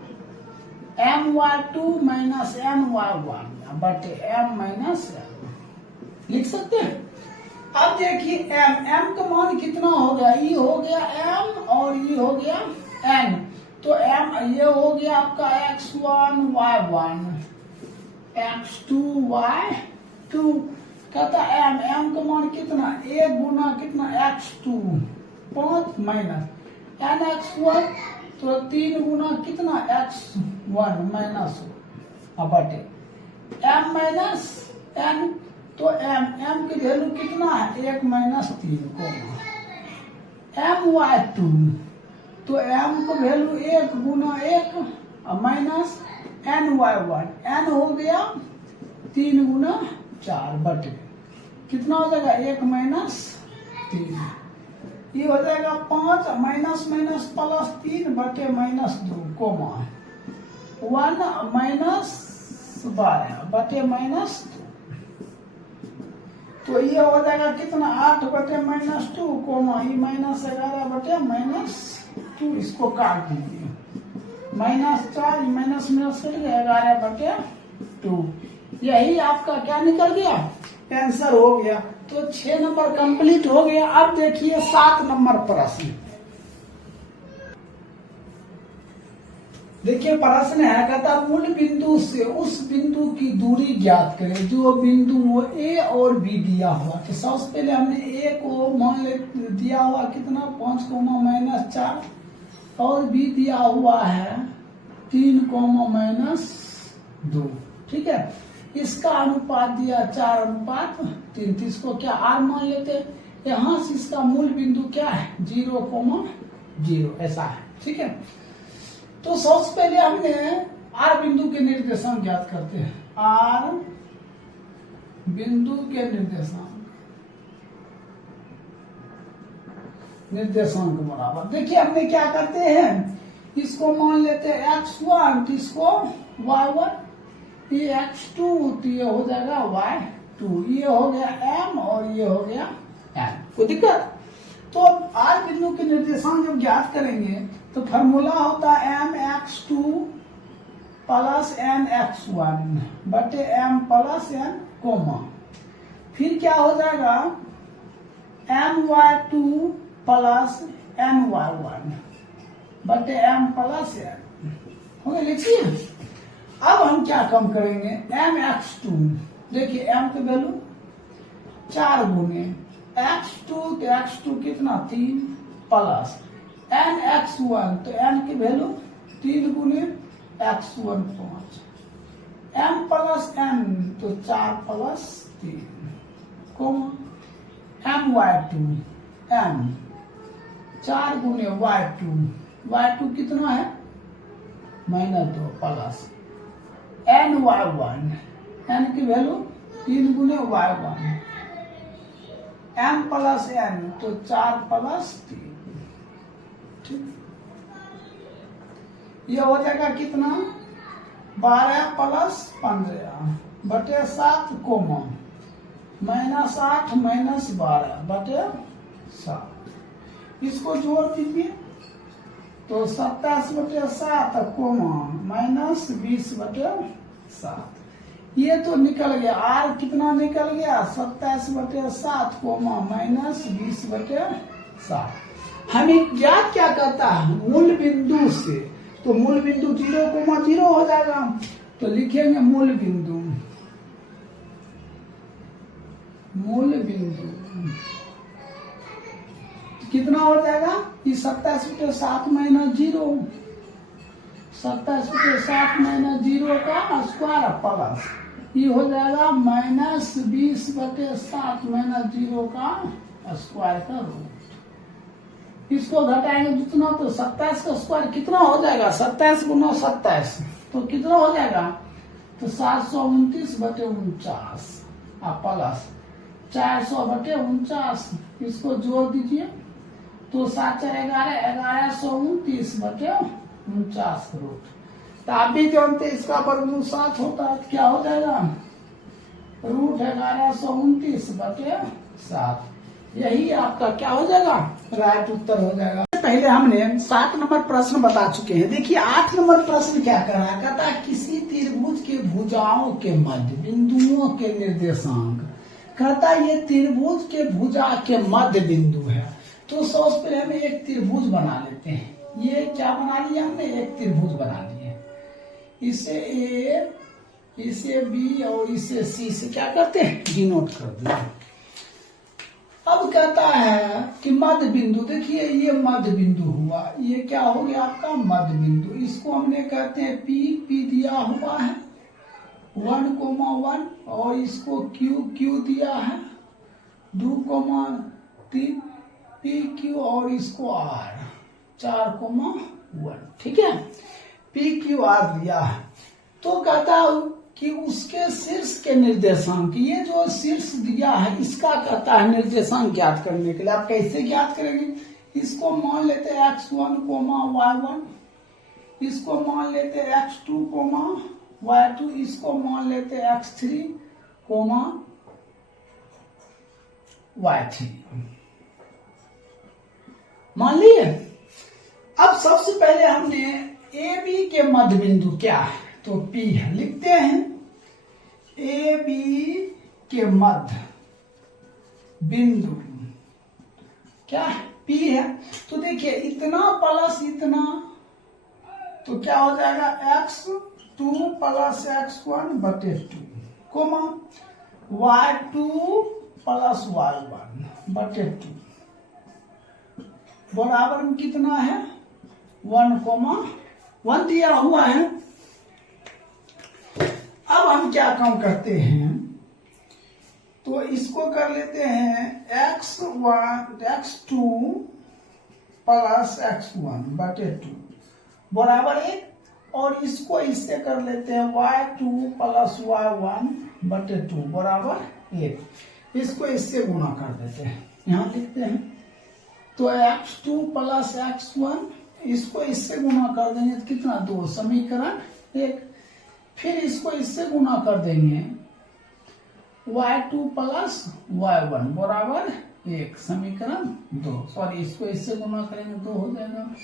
my2 minus ny1 बटे m माइनस n लिख सकते हैं। अब देखिए m का मान कितना हो गया, ये हो गया m और ये हो गया n, तो m ये हो गया आपका x1 y1 x2 y2। कहता m का मान कितना, 1 गुना कितना x2 5 माइनस nx1, तो 3 गुना कितना x1 माइनस बटे m माइनस n, तो m की वैल्यू कितना है 1 माइनस 3 को my2, तो m को वैल्यू 1 गुना 1 माइनस ny1, n हो गया 3 गुना 4 बटे कितना हो जाएगा 1 माइनस 3, ये हो जाएगा 5 माइनस माइनस प्लस 3 बटे माइनस 2 कोमा 1 माइनस 12 बटे माइनस 2, तो ये हो जाएगा कितना 8 बटे माइनस 2 कोमा ये माइनस 11 बटे माइनस 2, इसको काट दीजिए माइनस 4 माइनस माइनस कर 11 बटे 2, यही आपका क्या निकल गया आंसर हो गया। तो 6 नंबर कंप्लीट हो गया। अब देखिए 7 नंबर प्रश्न। देखिए प्रश्न है, कहता मूल बिंदु से उस बिंदु की दूरी ज्ञात करें जो बिंदु वो ए और बी दिया हुआ। तो सबसे पहले हमने ए को मान ले दिया हुआ कितना 5 माइनस 4 और बी दिया हुआ है 3 माइनस 2, ठीक है। इसका अनुपात दिया 4 अनुपात 3, तो इसको क्या आर मान लेते हैं। यहां से इसका मूल बिंदु क्या है 0,0 ऐसा है, ठीक है। तो सबसे पहले हमने आर बिंदु के निर्देशांक ज्ञात करते हैं। आर बिंदु के निर्देशांक बराबर, देखिए हमने क्या करते हैं, इसको मान लेते हैं x1, इसको y1, ये x2, तो ये हो जाएगा y2, ये हो गया m और ये हो गया n। कोई दिक्कत? तो आर बिंदु के निर्देशांक जब ज्ञात करेंगे तो फॉर्मूला होता है mx2 प्लस nx1 बटे m प्लस n कोमा, फिर क्या हो जाएगा my2 प्लस ny1 बटे m प्लस n, हो गया। लिखिए अब हम क्या कम करेंगे mx2, देखिए m की वैल्यू 4 गुने x2, तो x2 कितना 3 प्लस nx1, तो n की वैल्यू 3 गुने x1 5, m प्लस n, तो 4 प्लस 3 कोमा my2 m 4 गुने y2 कितना है -2 प्लस ny1, n की वैल्यू 3 गुने y1 m प्लस n, तो 4 प्लस 3, ठीक। ये हो जाएगा कितना 12 प्लस 15 बटे 7 कोमा -8 माइनस 12 बटे 7, इसको जोड़ दीजिए तो 27 बटे 7 कोमा माइनस 20 बटे 7, ये तो निकल गया आर कितना निकल गया 27 बटे 7 कोमा माइनस 20 बटे 7। हमें ज्ञात क्या करता है मूल बिंदु से, तो मूल बिंदु 0,0 हो जाएगा, तो लिखेंगे मूल बिंदु कितना हो जाएगा, ये 27 बटे 7 माइनस 0, 27 बटे 7 माइनस 0 का स्क्वायर प्लस ये हो जाएगा माइनस 20 बटे 7 माइनस 0 का स्क्वायर का रूट। इसको घटाएंगे जितना, तो 27 का स्क्वायर कितना हो जाएगा 27 गुना 27, तो कितना हो जाएगा, तो 729 बटे 49 प्लस 400 बटे 49, इसको जोड़ दीजिए तो 7 4 11 1129 बटे 49 रूट। तो आप भी जानते इसका वर्गमूल 7 होता है, तो क्या हो जाएगा रूट 1129 बटे 7, यही आपका क्या हो जाएगा राइट उत्तर हो जाएगा। पहले हमने 7 नंबर प्रश्न बता चुके हैं। देखिए 8 नंबर प्रश्न क्या कर रहा है, कहता है किसी त्रिभुज के भुजाओं के मध्य बिंदुओं के निर्देशांक, कहता है ये त्रिभुज के भुजा के मध्य बिंदु है। तो सबसे पहले हमें एक त्रिभुज बना लेते हैं। ये क्या बना लिया हमने, एक त्रिभुज बना लिया, इसे ए, इसे बी और इसे सी से क्या करते हैं डिनोट कर दिया। अब कहता है कि मध्य बिंदु, देखिए ये मध्य बिंदु हुआ, ये क्या हो गया आपका मध्य बिंदु, इसको हमने कहते हैं पी दिया हुआ है 1,1 और इसको क्यू दिया है 2,3 PQ और इसको R 4,1, ठीक है। PQR दिया है, तो कहता कि उसके शीर्ष के निर्देशांक, ये जो शीर्ष दिया है इसका कहता है निर्देशांक ज्ञात करने के लिए। आप कैसे ज्ञात करेंगे? इसको मान लेते हैं x1, y1, इसको मान लेते हैं x2, y2, इसको मान लेते हैं x3, y3, मान लिए। अब सबसे पहले हमने ए बी के मध्य बिंदु क्या है, तो P है, लिखते हैं ए बी के मध्य बिंदु क्या है, P है। तो देखिए इतना प्लस इतना, तो क्या हो जाएगा x2 प्लस x1 बटे 2, कोमा y2 प्लस y1 बटे 2 बराबर में कितना है 1,1 दिया हुआ है। अब हम क्या काम करते हैं, तो इसको कर लेते हैं x2 प्लस x1 बटे 2 बराबर 1, और इसको इससे कर लेते हैं y2 प्लस y1 बटे 2 बराबर 1। इसको इससे गुणा कर देते हैं, यहां लिखते हैं, तो x2 प्लस x1, इसको इससे गुणा कर देंगे तो कितना 2, समीकरण 1। फिर इसको इससे गुणा कर देंगे y2 प्लस y1 बराबर 1, समीकरण 2। सॉरी, इसको इससे गुणा करेंगे 2 हो जाएगा।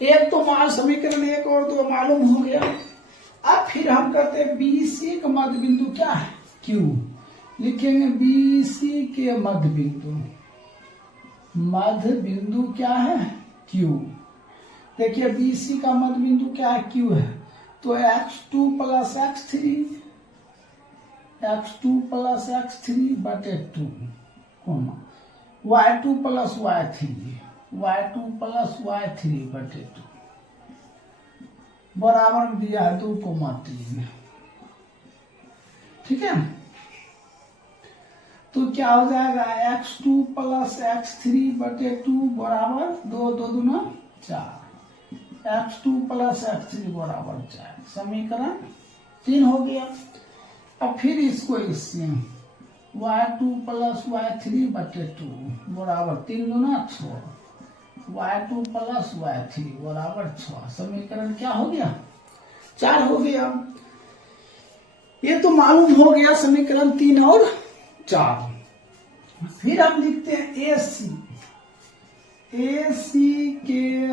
एक तो मान समीकरण 1 और 2 मालूम हो गया। अब फिर हम करते हैं BC का मध्य बिंदु क्या है, Q। लिखेंगे BC के मध्य बिंदु क्या है, Q। देखिए BC का मध्य बिंदु क्या है, Q है, तो x2 प्लस x3 बटे 2, y2 प्लस y3 बटे 2 बराबर दिया है 2,3, ठीक है। तो क्या हो जाएगा x2 प्लस x3 बटे 2 बराबर 2 2 दूना 4, x2 प्लस x3 बराबर 4, समीकरण 3 हो गया। अब फिर इसको इससे y2 प्लस y3 बटे 2 बराबर 3 दूना 6, y2 प्लस y3 बराबर 6, समीकरण क्या हो गया 4 हो गया। ये तो मालूम हो गया समीकरण 3 और 4। फिर हम लिखते हैं AC के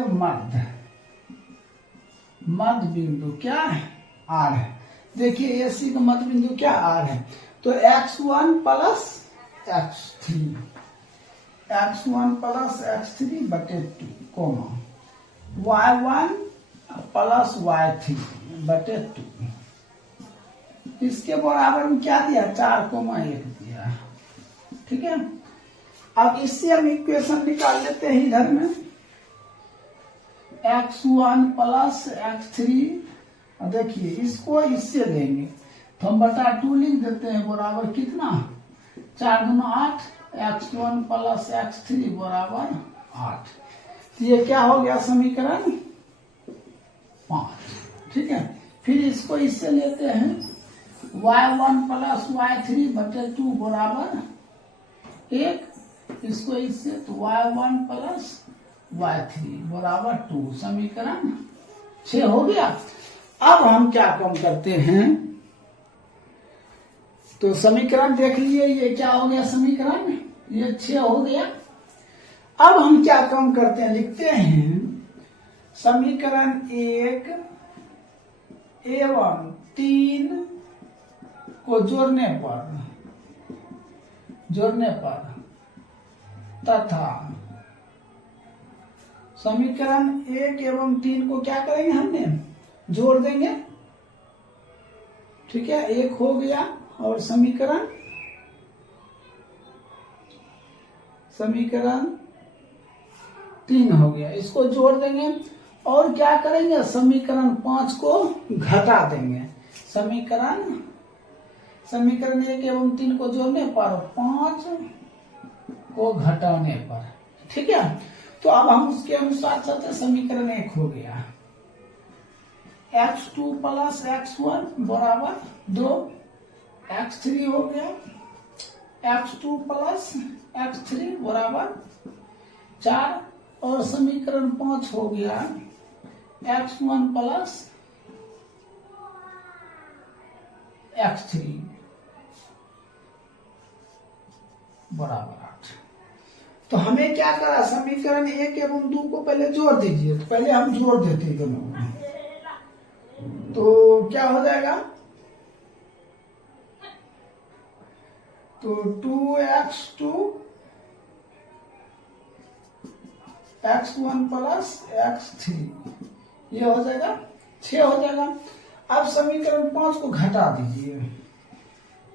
मध्य बिंदु क्या है, R है। देखिए AC का मध्य बिंदु क्या R है, तो x1 प्लस x3 बटे 2, y1 प्लस y3 बटे 2, इसके बराबर में क्या दिया 4,1 दिया, ठीक है। अब इससे हम इक्वेशन निकाल लेते हैं इधर में, x1 प्लस x3, देखिए इसको इससे देंगे तो हम बटा 2 लिख देते हैं, बराबर कितना 4 दूना 8, x1 प्लस x3 बराबर 8। तो ये क्या हो गया समीकरण 5, ठीक है। फिर इसको इससे लेते हैं y1 प्लस y3 बटे 2 बराबर 1, इसको इससे तो y1 प्लस y3 बराबर 2, समीकरण 6 हो गया। अब हम क्या काम करते हैं, तो समीकरण देख लीजिए, ये क्या हो गया समीकरण, ये 6 हो गया। अब हम क्या काम करते हैं, लिखते हैं समीकरण 1 एवं 3 को जोड़ने पर तथा समीकरण 1 एवं 3 को क्या करेंगे, हमने जोड़ देंगे, ठीक है। 1 हो गया और समीकरण 3 हो गया, इसको जोड़ देंगे और क्या करेंगे, समीकरण 5 को घटा देंगे। समीकरण 1 एवं 3 को जोड़ने पर 5 को घटाने पर, ठीक है। तो तो अब हम उसके अनुसार चलते, समीकरण 1 हो गया x2 प्लस x1 बराबर 2, x3 हो गया x2 प्लस x3 बराबर 4, और समीकरण 5 हो गया x1 प्लस x3 बराबर 8। तो हमें क्या करा, समीकरण 1 एवं 2 को पहले जोड़ दीजिए। तो पहले हम जोड़ देते हैं दोनों में, तो क्या हो जाएगा, तो 2x2 x1 प्लस x3 ये हो जाएगा 6 हो जाएगा। अब समीकरण 5 को घटा दीजिए,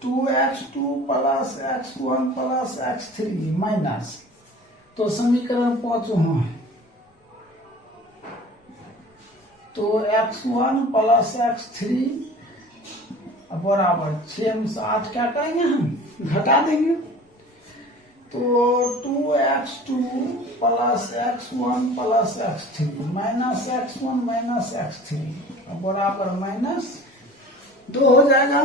2x2 plus x1 plus x3 minus, तो समीकरण 5 हुआ, तो x1 प्लस x3 बराबर 6 में से 8 क्या करेंगे हम, घटा देंगे, तो 2x2 plus x1 plus x3 minus x1 minus x3 बराबर -2 हो जाएगा।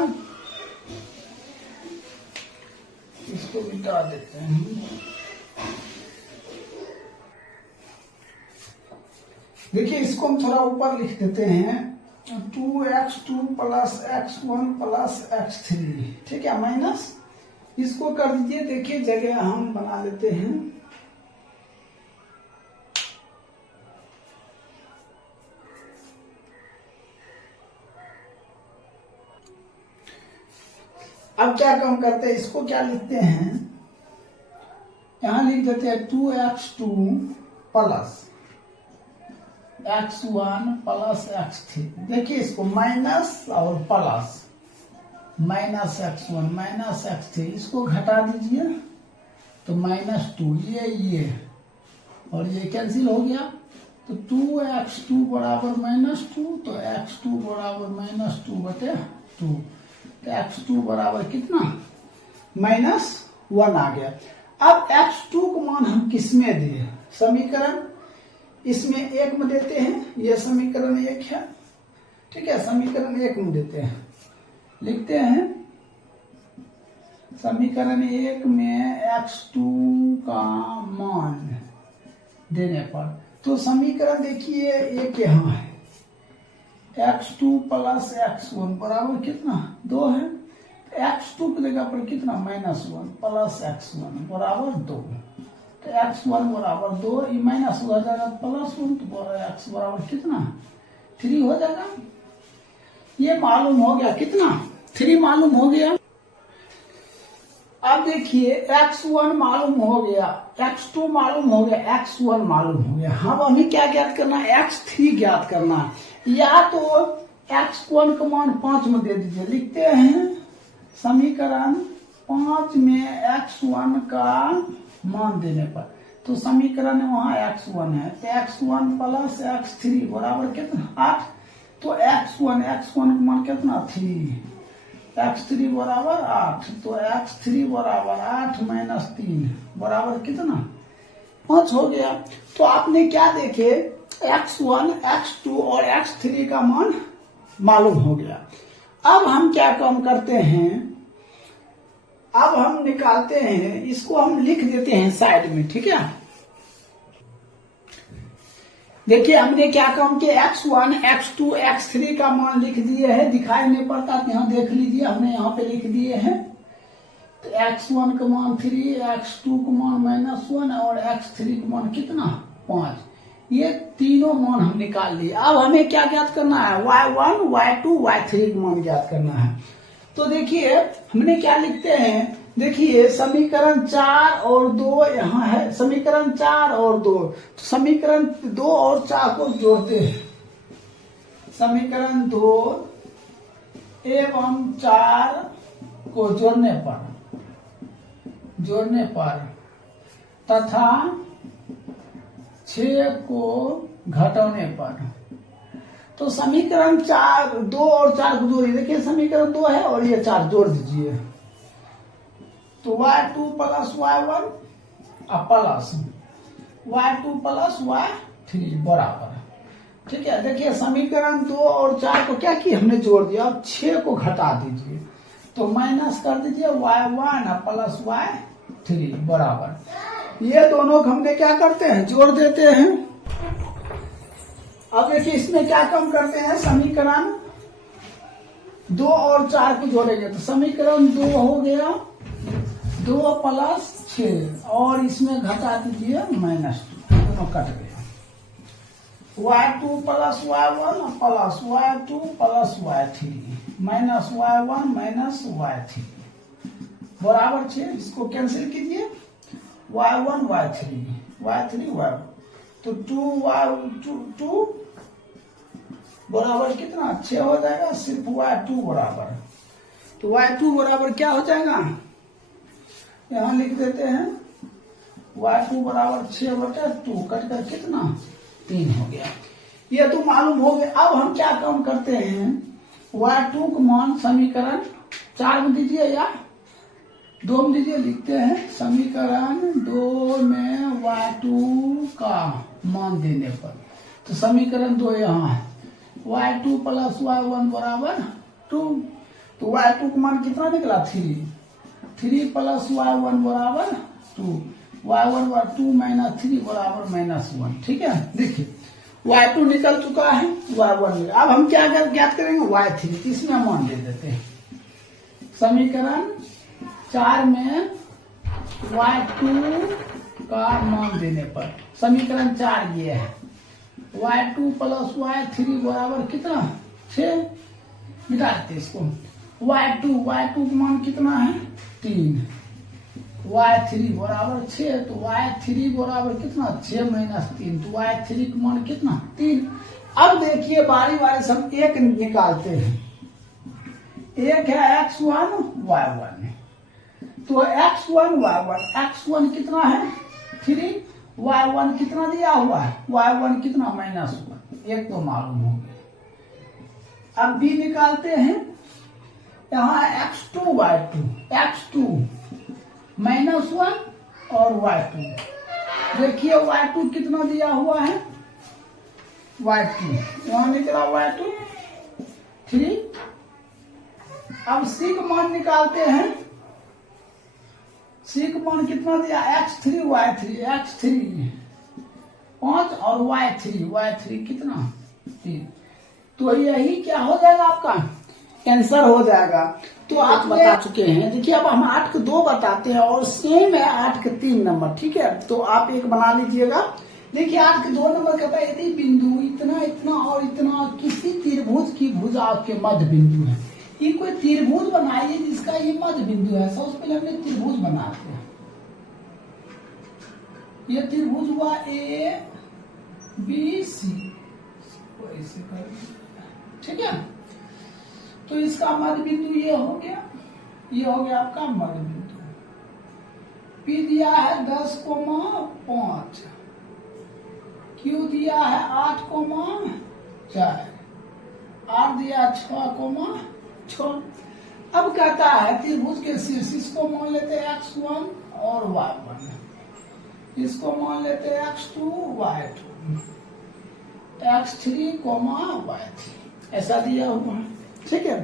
इसको मिटा देते हैं। देखिए इसको हम थोड़ा ऊपर लिख देते हैं, 2x2 plus x1 plus x3, ठीक है, माइनस इसको कर दीजिए। देखिए जगह हम बना लेते हैं, अब क्या काम करते हैं, इसको क्या लिखते हैं, यहां लिख देते हैं 2x2 plus x1 plus x3। देखिए इसको माइनस और plus, minus x1 minus x3, इसको घटा दीजिए तो -2, ये और ये कैंसिल हो गया, तो 2x2 बराबर -2, तो x2 बराबर -2 बटे 2, तो x2 बराबर कितना, -1 आ गया। अब x2 को मान हम किस में दिए, समीकरण इसमें 1 में देते हैं, यह समीकरण 1 है, ठीक है, समीकरण 1 में देते हैं, लिखते हैं समीकरण 1 में x2 का मान देने पर, तो समीकरण देखिए 1 यहाँ है, x2 प्लस x1 बराबर कितना 2 है, x2 की जगह पर कितना -1 प्लस x1 बराबर 2, तो x1 बराबर 2, ये माइनस हो जाएगा +1, तो x बराबर कितना 3 हो जाएगा। ये मालूम हो गया, कितना 3 मालूम हो गया। अब देखिए x1 मालूम हो गया, x2 मालूम हो गया, x1 मालूम हो गया। हम हमें क्या ज्ञात करना है, x3 ज्ञात करना है। या तो x1 का मान 5 में दे दीजिए, लिखते हैं समीकरण 5 में x1 का मान देने पर, तो समीकरण वहां x1 है, तो x1 प्लस x3 बराबर कितना 8, तो x1 का मान कितना 3, x3 बराबर 8, तो x3 बराबर 8 माइनस 3 बराबर कितना 5 हो गया। तो आपने क्या देखे, x1, x2 और x3 का मान मालूम हो गया। अब हम क्या काम करते हैं, अब हम निकालते हैं, इसको हम लिख देते हैं साइड में, ठीक है। देखिए हमने क्या काम किया, x1, x2, x3 का मान लिख दिए हैं, दिखाई नहीं पड़ता तो यहाँ देख लीजिए, हमने यहाँ पे लिख दिए हैं। तो x1 का मान 3, x2 का मान -1 और x3 का मान कितना 5, ये तीनों मान हम निकाल लिए। अब हमें क्या ज्ञात करना है, y1, y2, y3 का मान ज्ञात करना है। तो देखिए हमने क्या लिखते हैं, देखिए समीकरण 4 और 2 यहाँ है, समीकरण 4 और 2, तो समीकरण 2 और 4 को जोड़ते हैं, समीकरण 2 एवं 4 को जोड़ने पर तथा 6 को घटाने पर, तो समीकरण 2 और 4 को जोड़िए। देखिए समीकरण 2 है और ये 4 जोड़ दीजिए, तो y2 plus y1 plus y2 plus y3 बराबर। ठीक है, देखिए समीकरण 2 और 4 को क्या किया हमने जोड़ दिया। अब 6 को घटा दीजिए तो माइनस कर दीजिए y1 प्लस y3 बराबर। ये दोनों को हमने क्या करते हैं, जोड़ देते हैं। अब देखिए इसमें क्या कम करते हैं, समीकरण 2 और 4 को जोड़ेंगे तो समीकरण 2 हो गया 2 प्लस 6 और इसमें घटा दीजिए -2, दोनों कट गया। y2 plus y1 plus y2 plus y3 minus y1 minus y3 बराबर 6। इसको कैंसिल कीजिए y1 y3 y1 तो 2 बराबर कितना 6 हो जाएगा। सिर्फ y2 बराबर, तो y2 बराबर क्या हो जाएगा, यहां लिख देते हैं y2 बराबर 6/2 कटकर कितना 3 हो गया। ये तो मालूम हो गया। अब हम क्या काम करते हैं, y2 का मान समीकरण 4 में दीजिए या 2 में दीजिए। लिखते हैं समीकरण 2 में y2 का मान देने पर, तो समीकरण 2 यहाँ है y2 प्लस y1 बराबर 2, तो y2 का मान कितना निकला 3 प्लस y1 बराबर 2, y1 बराबर 2 माइनस 3 बराबर -1। ठीक है, देखिए y2 निकल चुका है, y1 अब हम क्या ज्ञात करेंगे y3, इसमें मान दे देते हैं। समीकरण 4 में y2 का मान देने पर समीकरण 4 ये है y2 प्लस y3 बराबर कितना 6, मिटा देते इसको। y2 का मान कितना है 3, y3 बराबर 6, तो y3 बराबर कितना 6 माइनस 3, तो y3 का मान कितना 3। अब देखिए बारी बारी से हम एक निकालते हैं। एक है x1 y1, तो x1 y1, x1 कितना है 3, y1 कितना दिया हुआ है, y1 कितना -1, एक तो मालूम हो गया। अब b निकालते हैं, यहाँ है x2 y2, x2 -1 और y2, देखिए y2 कितना दिया हुआ है y2, वहां निकला y2 3। अब c का मान निकालते हैं, c का मान कितना दिया x3 y3, x3 5 और y3 कितना 3, तो यही क्या हो जाएगा आपका आंसर हो जाएगा। तो आप बता चुके हैं। देखिए अब हम 8 के 2 बताते हैं और सेम है 8 के 3 नंबर। ठीक है, तो आप एक बना लीजिएगा। देखिए 8 के 2 नंबर कहता है यदि बिंदु इतना इतना और इतना किसी त्रिभुज की भुजा के मध्य बिंदु है। ये कोई त्रिभुज बनाइए जिसका ये मध्य बिंदु है। सबसे पहले हमने त्रिभुज बनाते हैं। ये त्रिभुज हुआ ABC, ठीक है। तो इसका मध्य बिंदु ये हो गया, ये हो गया आपका मध्य बिंदु। P दिया है 10,5, Q दिया है 8,4, R दिया 6,6। अब कहता है त्रिभुज के शीर्ष, इसको मान लेते हैं x1 और y1, इसको मान लेते हैं x2 y2, x3, y3, ऐसा दिया हुआ है। ठीक है,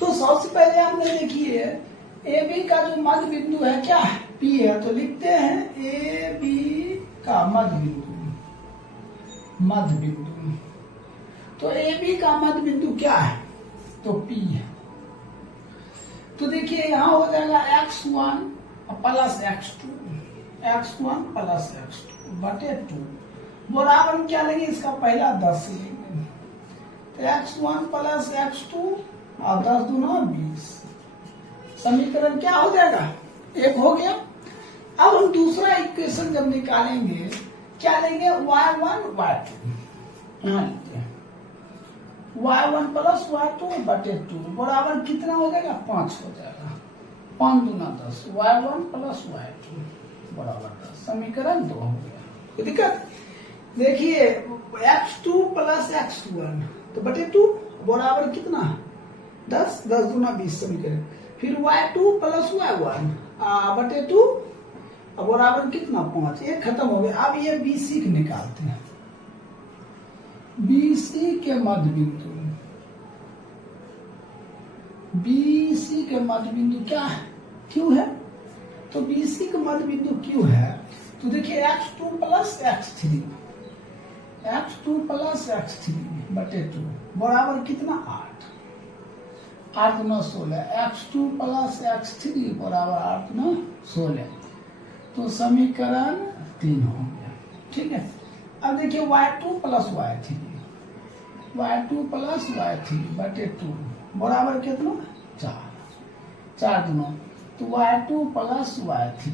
तो सबसे पहले हमने देखिए AB का जो मध्य बिंदु है क्या है P है, तो लिखते हैं AB का मध्य बिंदु। तो AB का मध्य बिंदु क्या है, तो P है। तो देखिए यहां हो जाएगा x1 plus x1 plus x2 बटे 2 बराबर हम क्या लेंगे, इसका पहला 10 लेंगे, तो x1 प्लस x2 और 10 दूना 20। समीकरण क्या हो जाएगा, 1 हो गया। अब हम दूसरा इक्वेशन जब निकालेंगे क्या लेंगे, y1 y2, यहाँ लिखते हैं y1 प्लस y2 बटे 2 बराबर कितना हो जाएगा 5 हो जाएगा, 5 दूना 10, y1 प्लस y2 बराबर 10। समीकरण 2 हो गया। कोई दिक्कत, देखिए x2 प्लस x1 तो बटे 2 बराबर कितना 10, 10 दूना 20 समीकरण। फिर y2 प्लस y1 बटे 2 अब बराबर कितना 5, ये खत्म हो गया। अब ये BC को निकालते हैं। BC के मध्य बिंदु, BC के मध्य बिंदु क्या है? Q है। तो BC का मध्य बिंदु Q है। तो देखिए x2 plus x3, x2 plus x3 बटे 2 बराबर कितना 8, 8 9 16, x2 प्लस x3 बराबर 8 9 16। तो समीकरण 3 हो गया। ठीक है। अब देखिए y2 plus y3, y2 plus y3 बटे 2 बराबर कितना 4, 4 2 तो y2 प्लस y3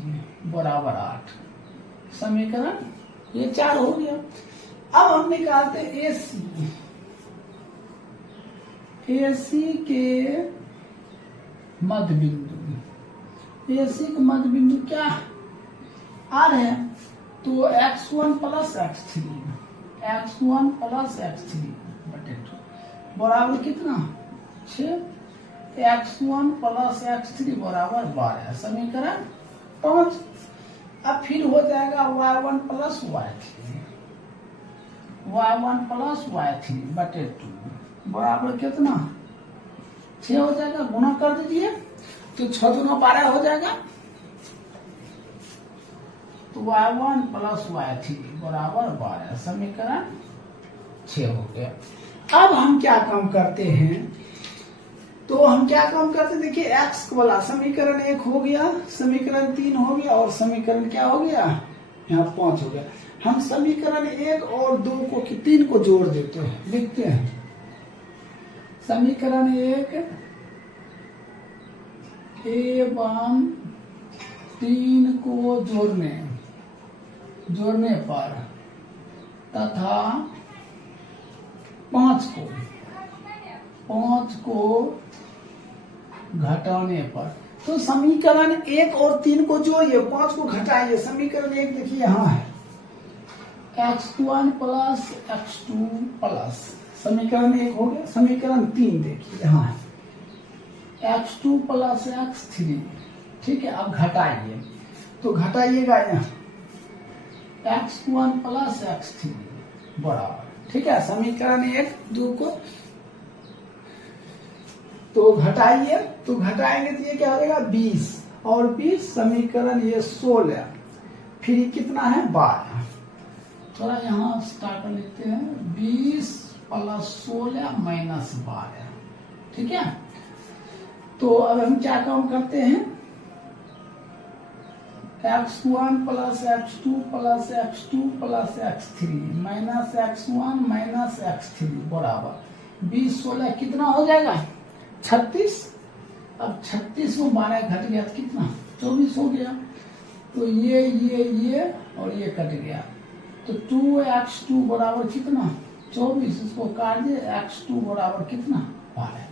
बराबर 8। समीकरण ये 4 हो गया। अब हम निकालते AC, AC के मध्य बिंदु, AC का मध्य बिंदु क्या है? R है। तो x1 plus x3, x1 plus x3 बटे 2 बराबर कितना 6, x1 प्लस x3 बराबर 12। समीकरण 5। अब फिर हो जाएगा y1 plus y3, y1 plus y3 बटे 2 बराबर कितना 6 हो जाएगा। गुणा कर दीजिए तो 6 दूना 12 हो जाएगा। तो y1 प्लस y3 बराबर 12। समीकरण 6 हो गया। अब हम क्या काम करते हैं? तो हम क्या काम करते हैं? देखिए x वाला समीकरण 1 हो गया, समीकरण 3 हो गया और समीकरण क्या हो गया? यहाँ 5 हो गया। हम समीकरण 1 और 2 को 3 को जोड़ देते हैं, लिखते हैं समीकरण 1 एवं 3 को जोड़ने पर तथा 5 को घटाने पर। तो समीकरण 1 और 3 को जोड़िए, 5 को घटाइए। समीकरण 1 देखिए यहाँ है x1 प्लस x2 प्लस, समीकरण 1 हो गया। समीकरण 3 देखिए यहाँ है x2 प्लस x3। ठीक है। अब घटाइए, तो घटाइएगा यहाँ x1 प्लस x3 बराबर। ठीक है। समीकरण 1 2 को तो घटाइए, तो घटाएंगे तो ये क्या हो जाएगा 20 और 20 समीकरण ये 16, फिर कितना है 12। थोड़ा यहाँ स्टार्ट कर लेते हैं 20 प्लस 16 माइनस 12। ठीक है। तो अब हम क्या काम करते हैं? x1 plus x2 plus x2 plus x3 minus x1 minus x3 बराबर 20 16 कितना हो जाएगा 36। अब 36 में 12 घट गया तो कितना 24 हो गया। तो ये और ये कट गया तो 2x2 बराबर कितना 24। इसको काट दिए, x2 बराबर कितना 12।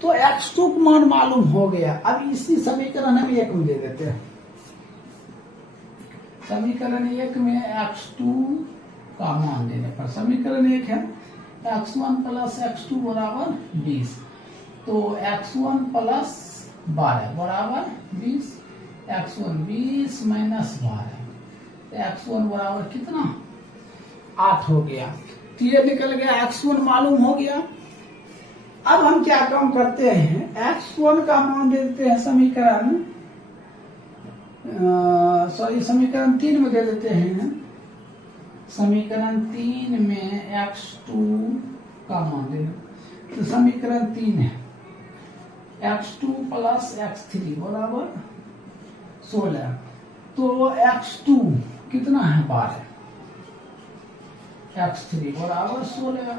तो x2 का मान मालूम हो गया। अब इसी समीकरण हम 1 में दे देते हैं। समीकरण 1 में x2 का मान देने पर समीकरण 1 है x1 प्लस x2 बराबर 20। तो x1 प्लस 12 बराबर 20, x1 20 माइनस 12, तो x1 बराबर कितना 8 हो गया। तो ये निकल गया x1 मालूम हो गया। अब हम क्या काम करते हैं? x1 का मान देते हैं समीकरण समीकरण 3 में दे देते हैं। समीकरण 3 में x2 का मान देना, तो समीकरण 3 है x2 प्लस x3 बराबर 16। तो x2 कितना है 12, x3 बराबर 16,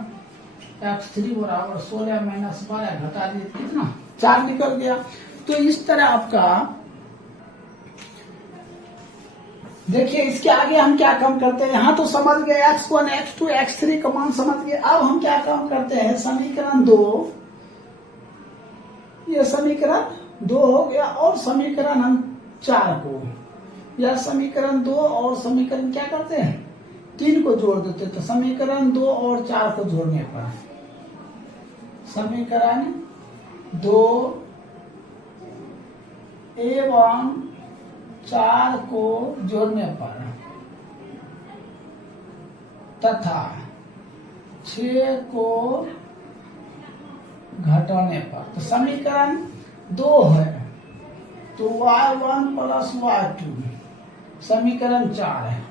x3 बराबर 16 माइनस 12 घटा दिए कितना 4 निकल गया। तो इस तरह आपका देखिए। इसके आगे हम क्या काम करते हैं? यहाँ तो समझ गए x1 x2 x3 का मान समझ गए। अब हम क्या काम करते हैं? समीकरण 2, ये समीकरण 2 हो गया और समीकरण हम 4 को, या समीकरण 2 और समीकरण क्या करते हैं 3 को जोड़ देते। तो समीकरण 2 और 4 को जोड़ने पर समीकरण 2 एवं 4 को जोड़ने पर तथा 6 को घटाने पर, तो समीकरण 2 है, तो y1 प्लस y2, समीकरण 4 है,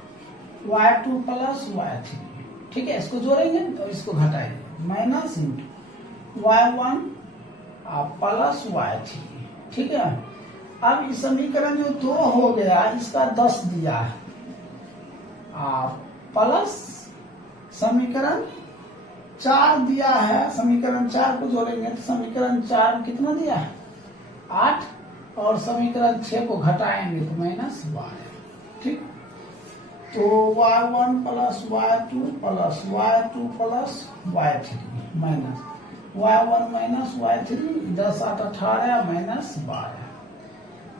y2 प्लस y3, ठीक है। इसको जोड़ेंगे और इसको घटाएंगे, minus into y1 plus y3, ठीक है। अब इस समीकरण जो 2 हो गया इसका 10 दिया है, प्लस समीकरण 4 दिया है, समीकरण 4 को जोड़ेंगे तो समीकरण 4 कितना दिया है 8, और समीकरण 6 को घटाएंगे तो माइनस 12, ठीक। तो y1 plus y2 plus y2 plus y3 minus y1 minus y3, 10 8 18 minus 12,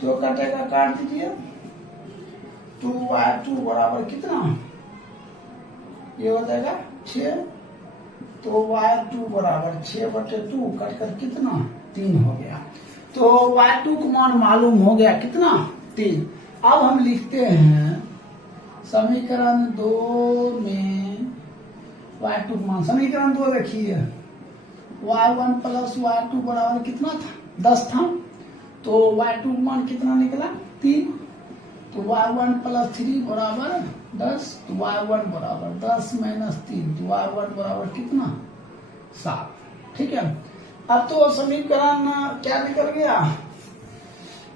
तो कटेगा, काट दीजिए। 2y2 बराबर कितना, ये हो जाएगा 6, तो y2 बराबर 6/2, कटकर कितना 3 हो गया। तो y2 को मान मालूम हो गया कितना 3। अब हम लिखते हैं समीकरण 2 में y2 मान, समीकरण 2 देखिए, y1 प्लस y2 बराबर कितना था 10 था, तो y2 मान कितना निकला 3, तो y1 प्लस 3 बराबर 10, तो y1 बराबर 10 माइनस 3, तो y1 बराबर कितना 7, ठीक है। अब तो समीकरण क्या निकल गया,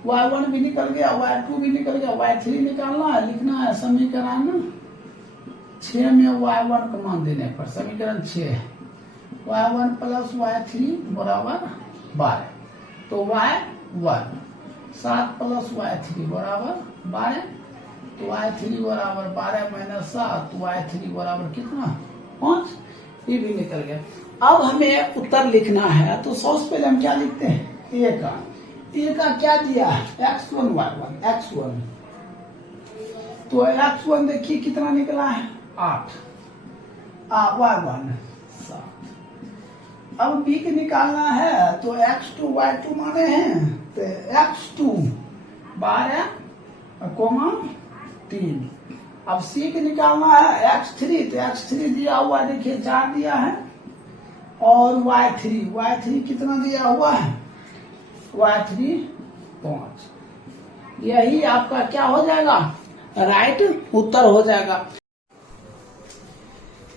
y1 भी निकल गया, y2 भी निकल गया, y3 निकालना है, लिखना है समीकरण 6 में y1 का मान देने पर, समीकरण 6 y1 प्लस y3 बराबर 12, तो y1 7 प्लस y3 बराबर 12, तो y3 बराबर 12 माइनस 7, तो y3 बराबर कितना 5, ये भी निकल गया। अब हमें उत्तर लिखना है, तो सबसे पहले हम क्या लिखते हैं, ए का क्या दिया है x1 y1, x1, तो x1 देखिए कितना निकला है 8, y1 7। अब b के निकालना है, तो x2 y2 माने हैं, तो x2 12 3। अब c के निकालना है x3, तो x3 दिया हुआ देखिए 4 दिया है, और y3 कितना दिया हुआ है y3 5। यही आपका क्या हो जाएगा, राइट उत्तर हो जाएगा।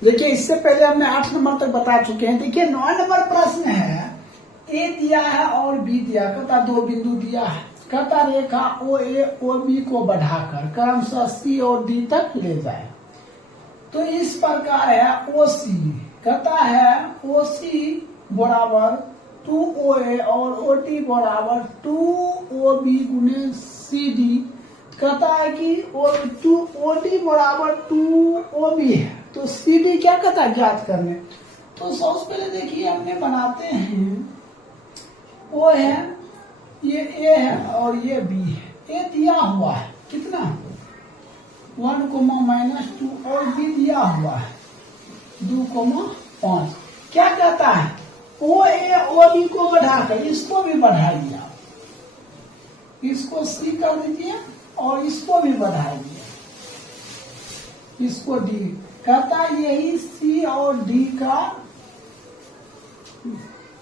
देखिए इससे पहले हमने 8 नंबर तक बता चुके हैं। देखिए 9 नंबर प्रश्न है, ए दिया है और बी दिया, कहता 2 बिंदु दिया है, कहता रेखा ओ ए ओ बी को बढ़ाकर क्रमशः सी और डी तक ले जाए। तो इस प्रकार है ओ सी, कहता है ओ सी बराबर 2OA और OT बराबर 2OB गुने CD, कहता है कि 2OD बराबर 2OB है, तो CD क्या कहता है ज्ञात करने। तो सबसे पहले देखिए हमने बनाते हैं, O है, ये A है और ये B है। A दिया हुआ है कितना 1, -2 और B दिया हुआ है 2, 5। क्या कहता है ओ ए ओ बी को बढ़ाकर इसको भी बढ़ाइए, आप इसको सी कर दीजिए और इसको भी बढ़ाइए, इसको डी। कहता है यही सी और डी का,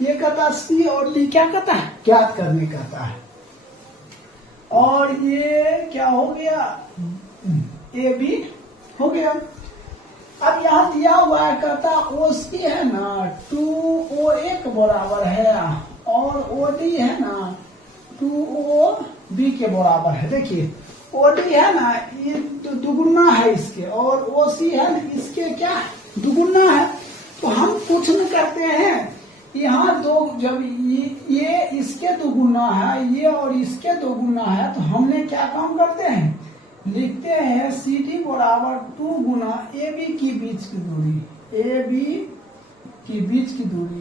ये कहता सी और डी क्या कहता है ज्ञात करने कहता है। और ये क्या हो गया ए बी हो गया। अब यहाँ दिया हुआ है, कहता ओ सी है ना 2OA के बराबर है और OD है ना 2OB के बराबर है। देखिए OD है ना ये दुगुना है इसके, और OC है ना इसके क्या दुगुना है। तो हम कुछ न करते हैं, यहाँ दो, जब ये इसके दुगुना है, ये और इसके दुगुना है, तो हमने क्या काम करते हैं, लिखते हैं CD बराबर 2 गुना AB की बीच की दूरी, AB की बीच की दूरी,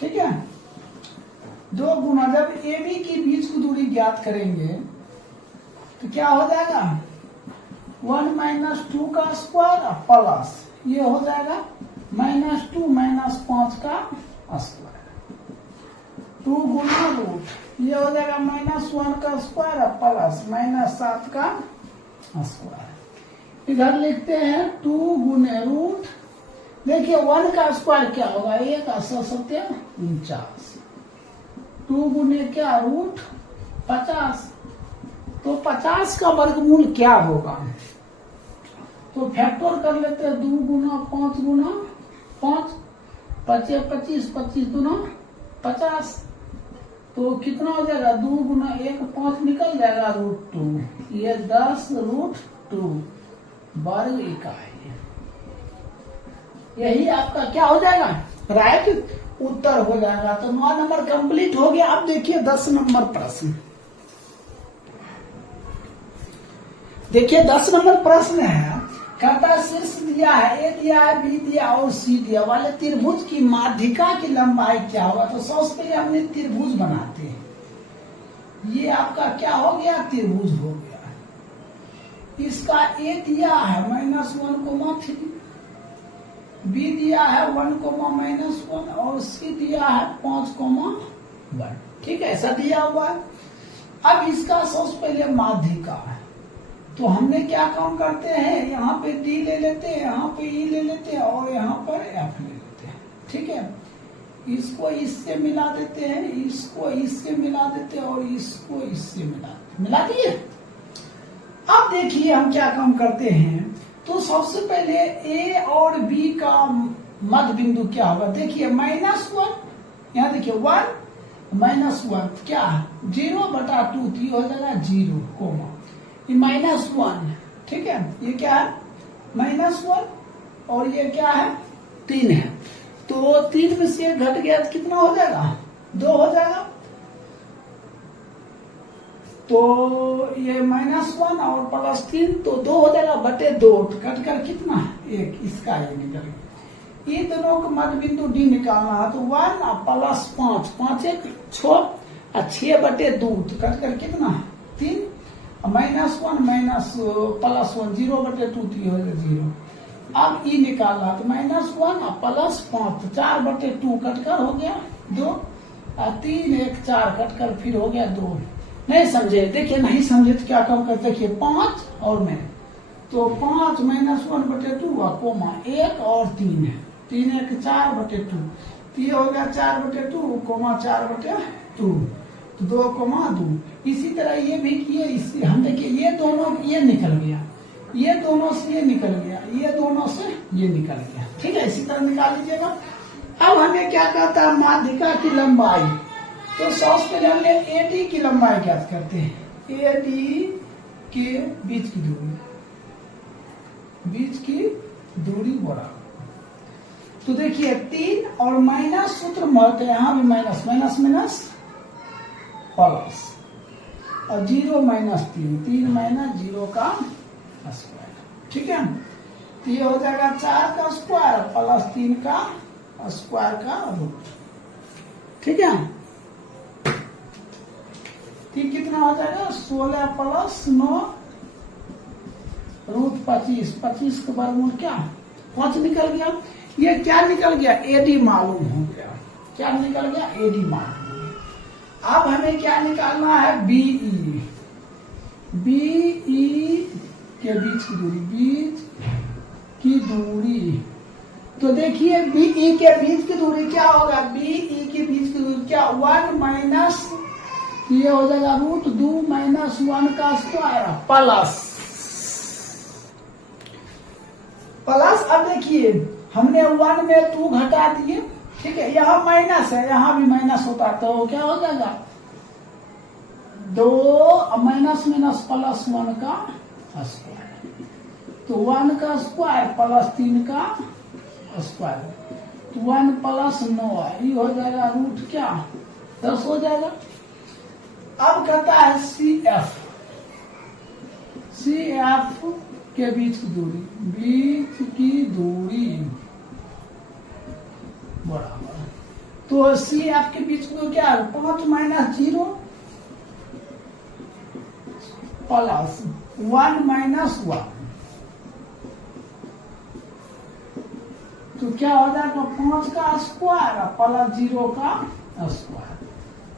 ठीक है। 2 गुना, जब AB की बीच की दूरी ज्ञात करेंगे तो क्या हो जाएगा 1 - 2 का स्क्वायर प्लस ये हो जाएगा -2 - 5 का स्क्वायर, 2 गुना रूट ये हो जाएगा -1 का स्क्वायर प्लस -7 का स्क्वायर। इधर लिखते हैं 2 गुने रूट, देखिए 1 का स्क्वायर क्या होगा, 1 49, 2 गुने क्या रूट 50, तो 50 का वर्गमूल क्या होगा, तो फैक्टर कर लेते हैं 2 गुना 5 गुना 5, 25, 25 गुना 50, तो कितना हो जाएगा 2 गुना 1 5 निकल जाएगा √2, ये 10 √2 वर्ग इकाई। यही आपका क्या हो जाएगा, राइट उत्तर हो जाएगा। तो 9 नंबर कंप्लीट हो गया। अब देखिए 10 नंबर प्रश्न, देखिए 10 नंबर प्रश्न है, कहता शीर्ष दिया है, ए दिया है, बी दिया और सी दिया वाले त्रिभुज की माध्यिका की लंबाई क्या होगा। तो सबसे पहले हमने त्रिभुज बनाते हैं, ये आपका क्या हो गया, त्रिभुज हो गया। इसका ए दिया है -1,3, बी दिया है 1,-1 और सी दिया है 5,1, ठीक है, ऐसा दिया हुआ है। अब इसका सबसे पहले माध्यिका है, तो हमने क्या काम करते हैं, यहाँ पे डी ले लेते हैं, यहाँ पे ई ले लेते हैं और यहाँ पर एफ ले लेते हैं, ठीक है। इसको इससे मिला देते हैं, इसको इससे मिला देते हैं और इसको इससे मिला दिए। अब देखिए हम क्या काम करते हैं, तो सबसे पहले ए और बी का मध्य बिंदु क्या होगा, देखिए -1, यहाँ देखिए 1 -1 क्या 0/2, तो हो जाएगा 0, ये -1, ठीक है, ये क्या है -1 और ये क्या है 3 है, तो 3 में से 1 घट गया तो कितना हो जाएगा 2 हो जाएगा। तो ये -1 और +3 तो 2 हो जाएगा बटे 2, कट कर कितना 1, इसका ये निकल गया। ये दोनों को मध्य बिंदु डी निकालना है, तो 1 + 5, 5 1 6 और 6/2, तो कट कर कितना 3, -1 +1 0/2, तो हो जाएगा 0। अब ई निकालना, तो -1 + 5 4/2 कटकर हो गया 2, और 3 1 4 कटकर फिर हो गया 2। नहीं समझे, देखिए नहीं समझे तो क्या काम करते, देखिए 5 और मैं, तो 5 -1/2 कोमा 1 और 3 है, 3 1 4/2, तो ये हो गया 4/2 कोमा 4/2, 2,2। इसी तरह ये भी किए, इससे हम देखिए ये दोनों ये निकल गया, ये दोनों से ये निकल गया, ये दोनों से ये निकल गया, ठीक है, इसी तरह निकाल लीजिएगा। अब हमें क्या कहता है माध्यिका की लंबाई, तो सबसे पहले हमने एडी की लंबाई ज्ञात करते हैं, एडी के बीच की दूरी बराबर, तो देखिए 3 और माइनस सूत्र मारते हैं, यहाँ भी माइनस प्लस और 0 -3, 3 - 0 का स्क्वायर, ठीक है, तो ये हो जाएगा 4 का स्क्वायर +3 का स्क्वायर का रूट, ठीक है। ठीक कितना हो जाएगा 16 + 9 √25, 25 का वर्गमूल क्या 5 निकल गया। ये क्या निकल गया, एडी मालूम हो गया, क्या निकल गया एडी मालूम हो गया। अब हमें क्या निकालना है, बीई के बीच की दूरी, तो देखिए बीई के बीच की दूरी क्या होगा, बीई के बीच की दूरी क्या 1 - ये हो जाएगा √2 - 1 का स्क्वायर प्लस। अब देखिए हमने 1 में 2 घटा दिए, ठीक है, यहाँ माइनस है, यहाँ भी माइनस होता, तो क्या हो जाएगा 2 - +1 का स्क्वायर, तो 1 का स्क्वायर +3 का स्क्वायर, तो 1 + 9 ये हो जाएगा रूट क्या 10 हो जाएगा। अब कहता है CF के बीच की दूरी बराबर, तो CF के बीच में क्या है 5 - 0 प्लस 1 - 1, तो क्या हो जाएगा 5 का स्क्वायर +0 का स्क्वायर,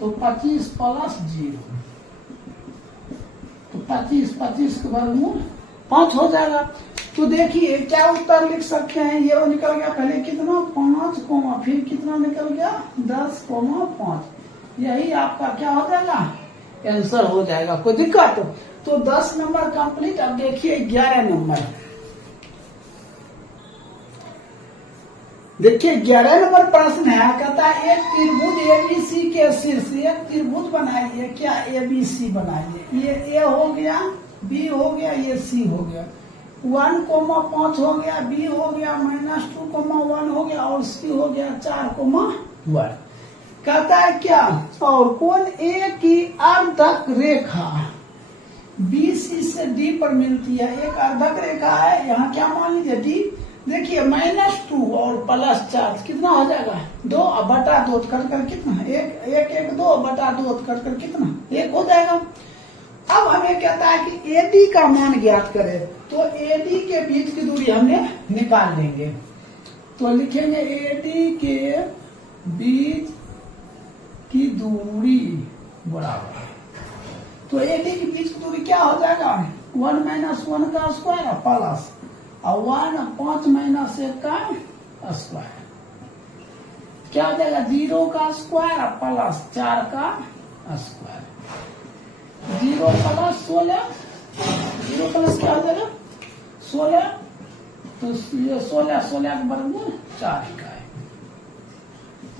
तो 25 प्लस 0, तो 25 के वर्गमूल 5 हो जाएगा। तो देखिए क्या उत्तर लिख सकते हैं, ये निकल गया पहले कितना 5 कोमा, फिर कितना निकल गया 10,5, यही आपका क्या हो जाएगा आंसर हो जाएगा। कोई दिक्कत? तो 10 नंबर कंप्लीट। अब देखिए 11 नंबर, देखिए 11 नंबर प्रश्न है, कहता है एक त्रिभुज एबीसी के शीर्ष एक त्रिभुज बनाइए, क्या एबीसी बनाइए। ये ए हो गया, बी हो गया, ये सी हो गया, 1,5 हो गया, बी हो गया -2,1 हो गया, और सी हो गया 4,1। कहता है क्या, और कोण ए की अर्धक रेखा बीसी से डी पर मिलती है। एक अर्धक रेखा है, यहाँ क्या मान लीजिए डी। देखिए -2 और +4 कितना हो जाएगा 2 बटा 2 कर कितना 1 2 बटा 2 कर कितना 1 हो जाएगा। अब हमें कहता है कि एडी का मान ज्ञात करें, तो एडी के बीच की दूरी हमने निकाल लेंगे। तो लिखेंगे एडी के बीच की दूरी बराबर, तो एडी के बीच की दूरी क्या हो जाएगा 1 - 1 का स्क्वायर प्लस 1 5 - 1 का स्क्वायर, क्या हो जाएगा 0 का स्क्वायर प्लस 4 का स्क्वायर, 0 प्लस 16, 0 प्लस क्या हो जाएगा 16, तो ये 16 का वर्गमूल 4 का है,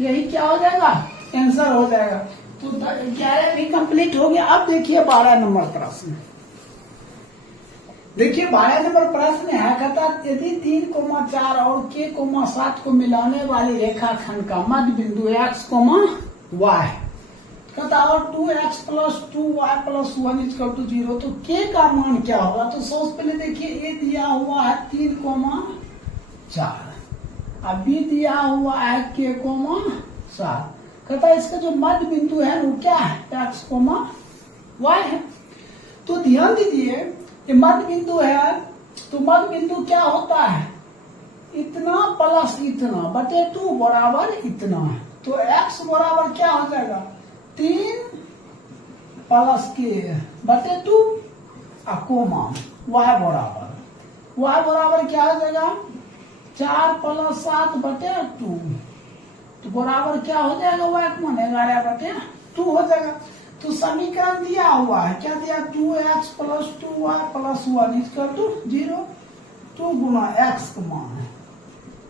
यही क्या हो जाएगा आंसर हो जाएगा। तो 11 भी कंप्लीट हो गया। अब देखिए 12 नंबर प्रश्न, देखिए 12 नंबर प्रश्न है, कहता यदि 3,4 और k,7 को मिलाने वाली रेखाखंड का मध्य बिंदु x, y कहता और 2x + 2y + 1 = 0, तो k का मान क्या होगा। तो सबसे पहले देखिए ये दिया हुआ है 3,4, अब b दिया हुआ है k,7, कहता है इसका जो मध्य बिंदु है वो क्या है x, y है। तो ध्यान दीजिए ये मध्य बिंदु है, तो मध्य बिंदु क्या होता है इतना प्लस इतना बटे 2 बराबर इतना है, तो x बराबर क्या हो जाएगा 3 + k बटे 2 कोमा y बराबर क्या हो जाएगा 4 + 7 बटे 2, तो बराबर क्या हो जाएगा y का मान 11 बटे 2 हो जाएगा। तो समीकरण दिया हुआ है, क्या दिया 2x + 2y + 1 = 0, 2 गुना x का मान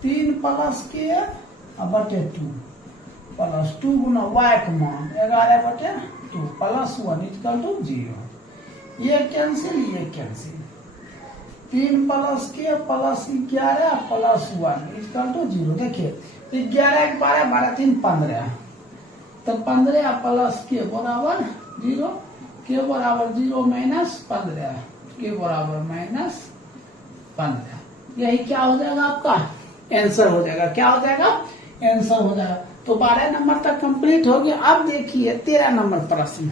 3 + k बटे 2 प्लस 2 गुना y का मान 11 बटे 2 + 1 = 0, ये कैंसिल 3 + k + 11 + 1 = 0। देखिए 11 × 12 12 3 15, तो 15 + k बराबर 0, k बराबर 0 - 15, k बराबर -15, यही क्या हो जाएगा आपका आंसर हो जाएगा। क्या हो जाएगा आंसर हो जाएगा। तो 12 नंबर तक कंप्लीट हो गया। अब देखिए 13 नंबर प्रश्न,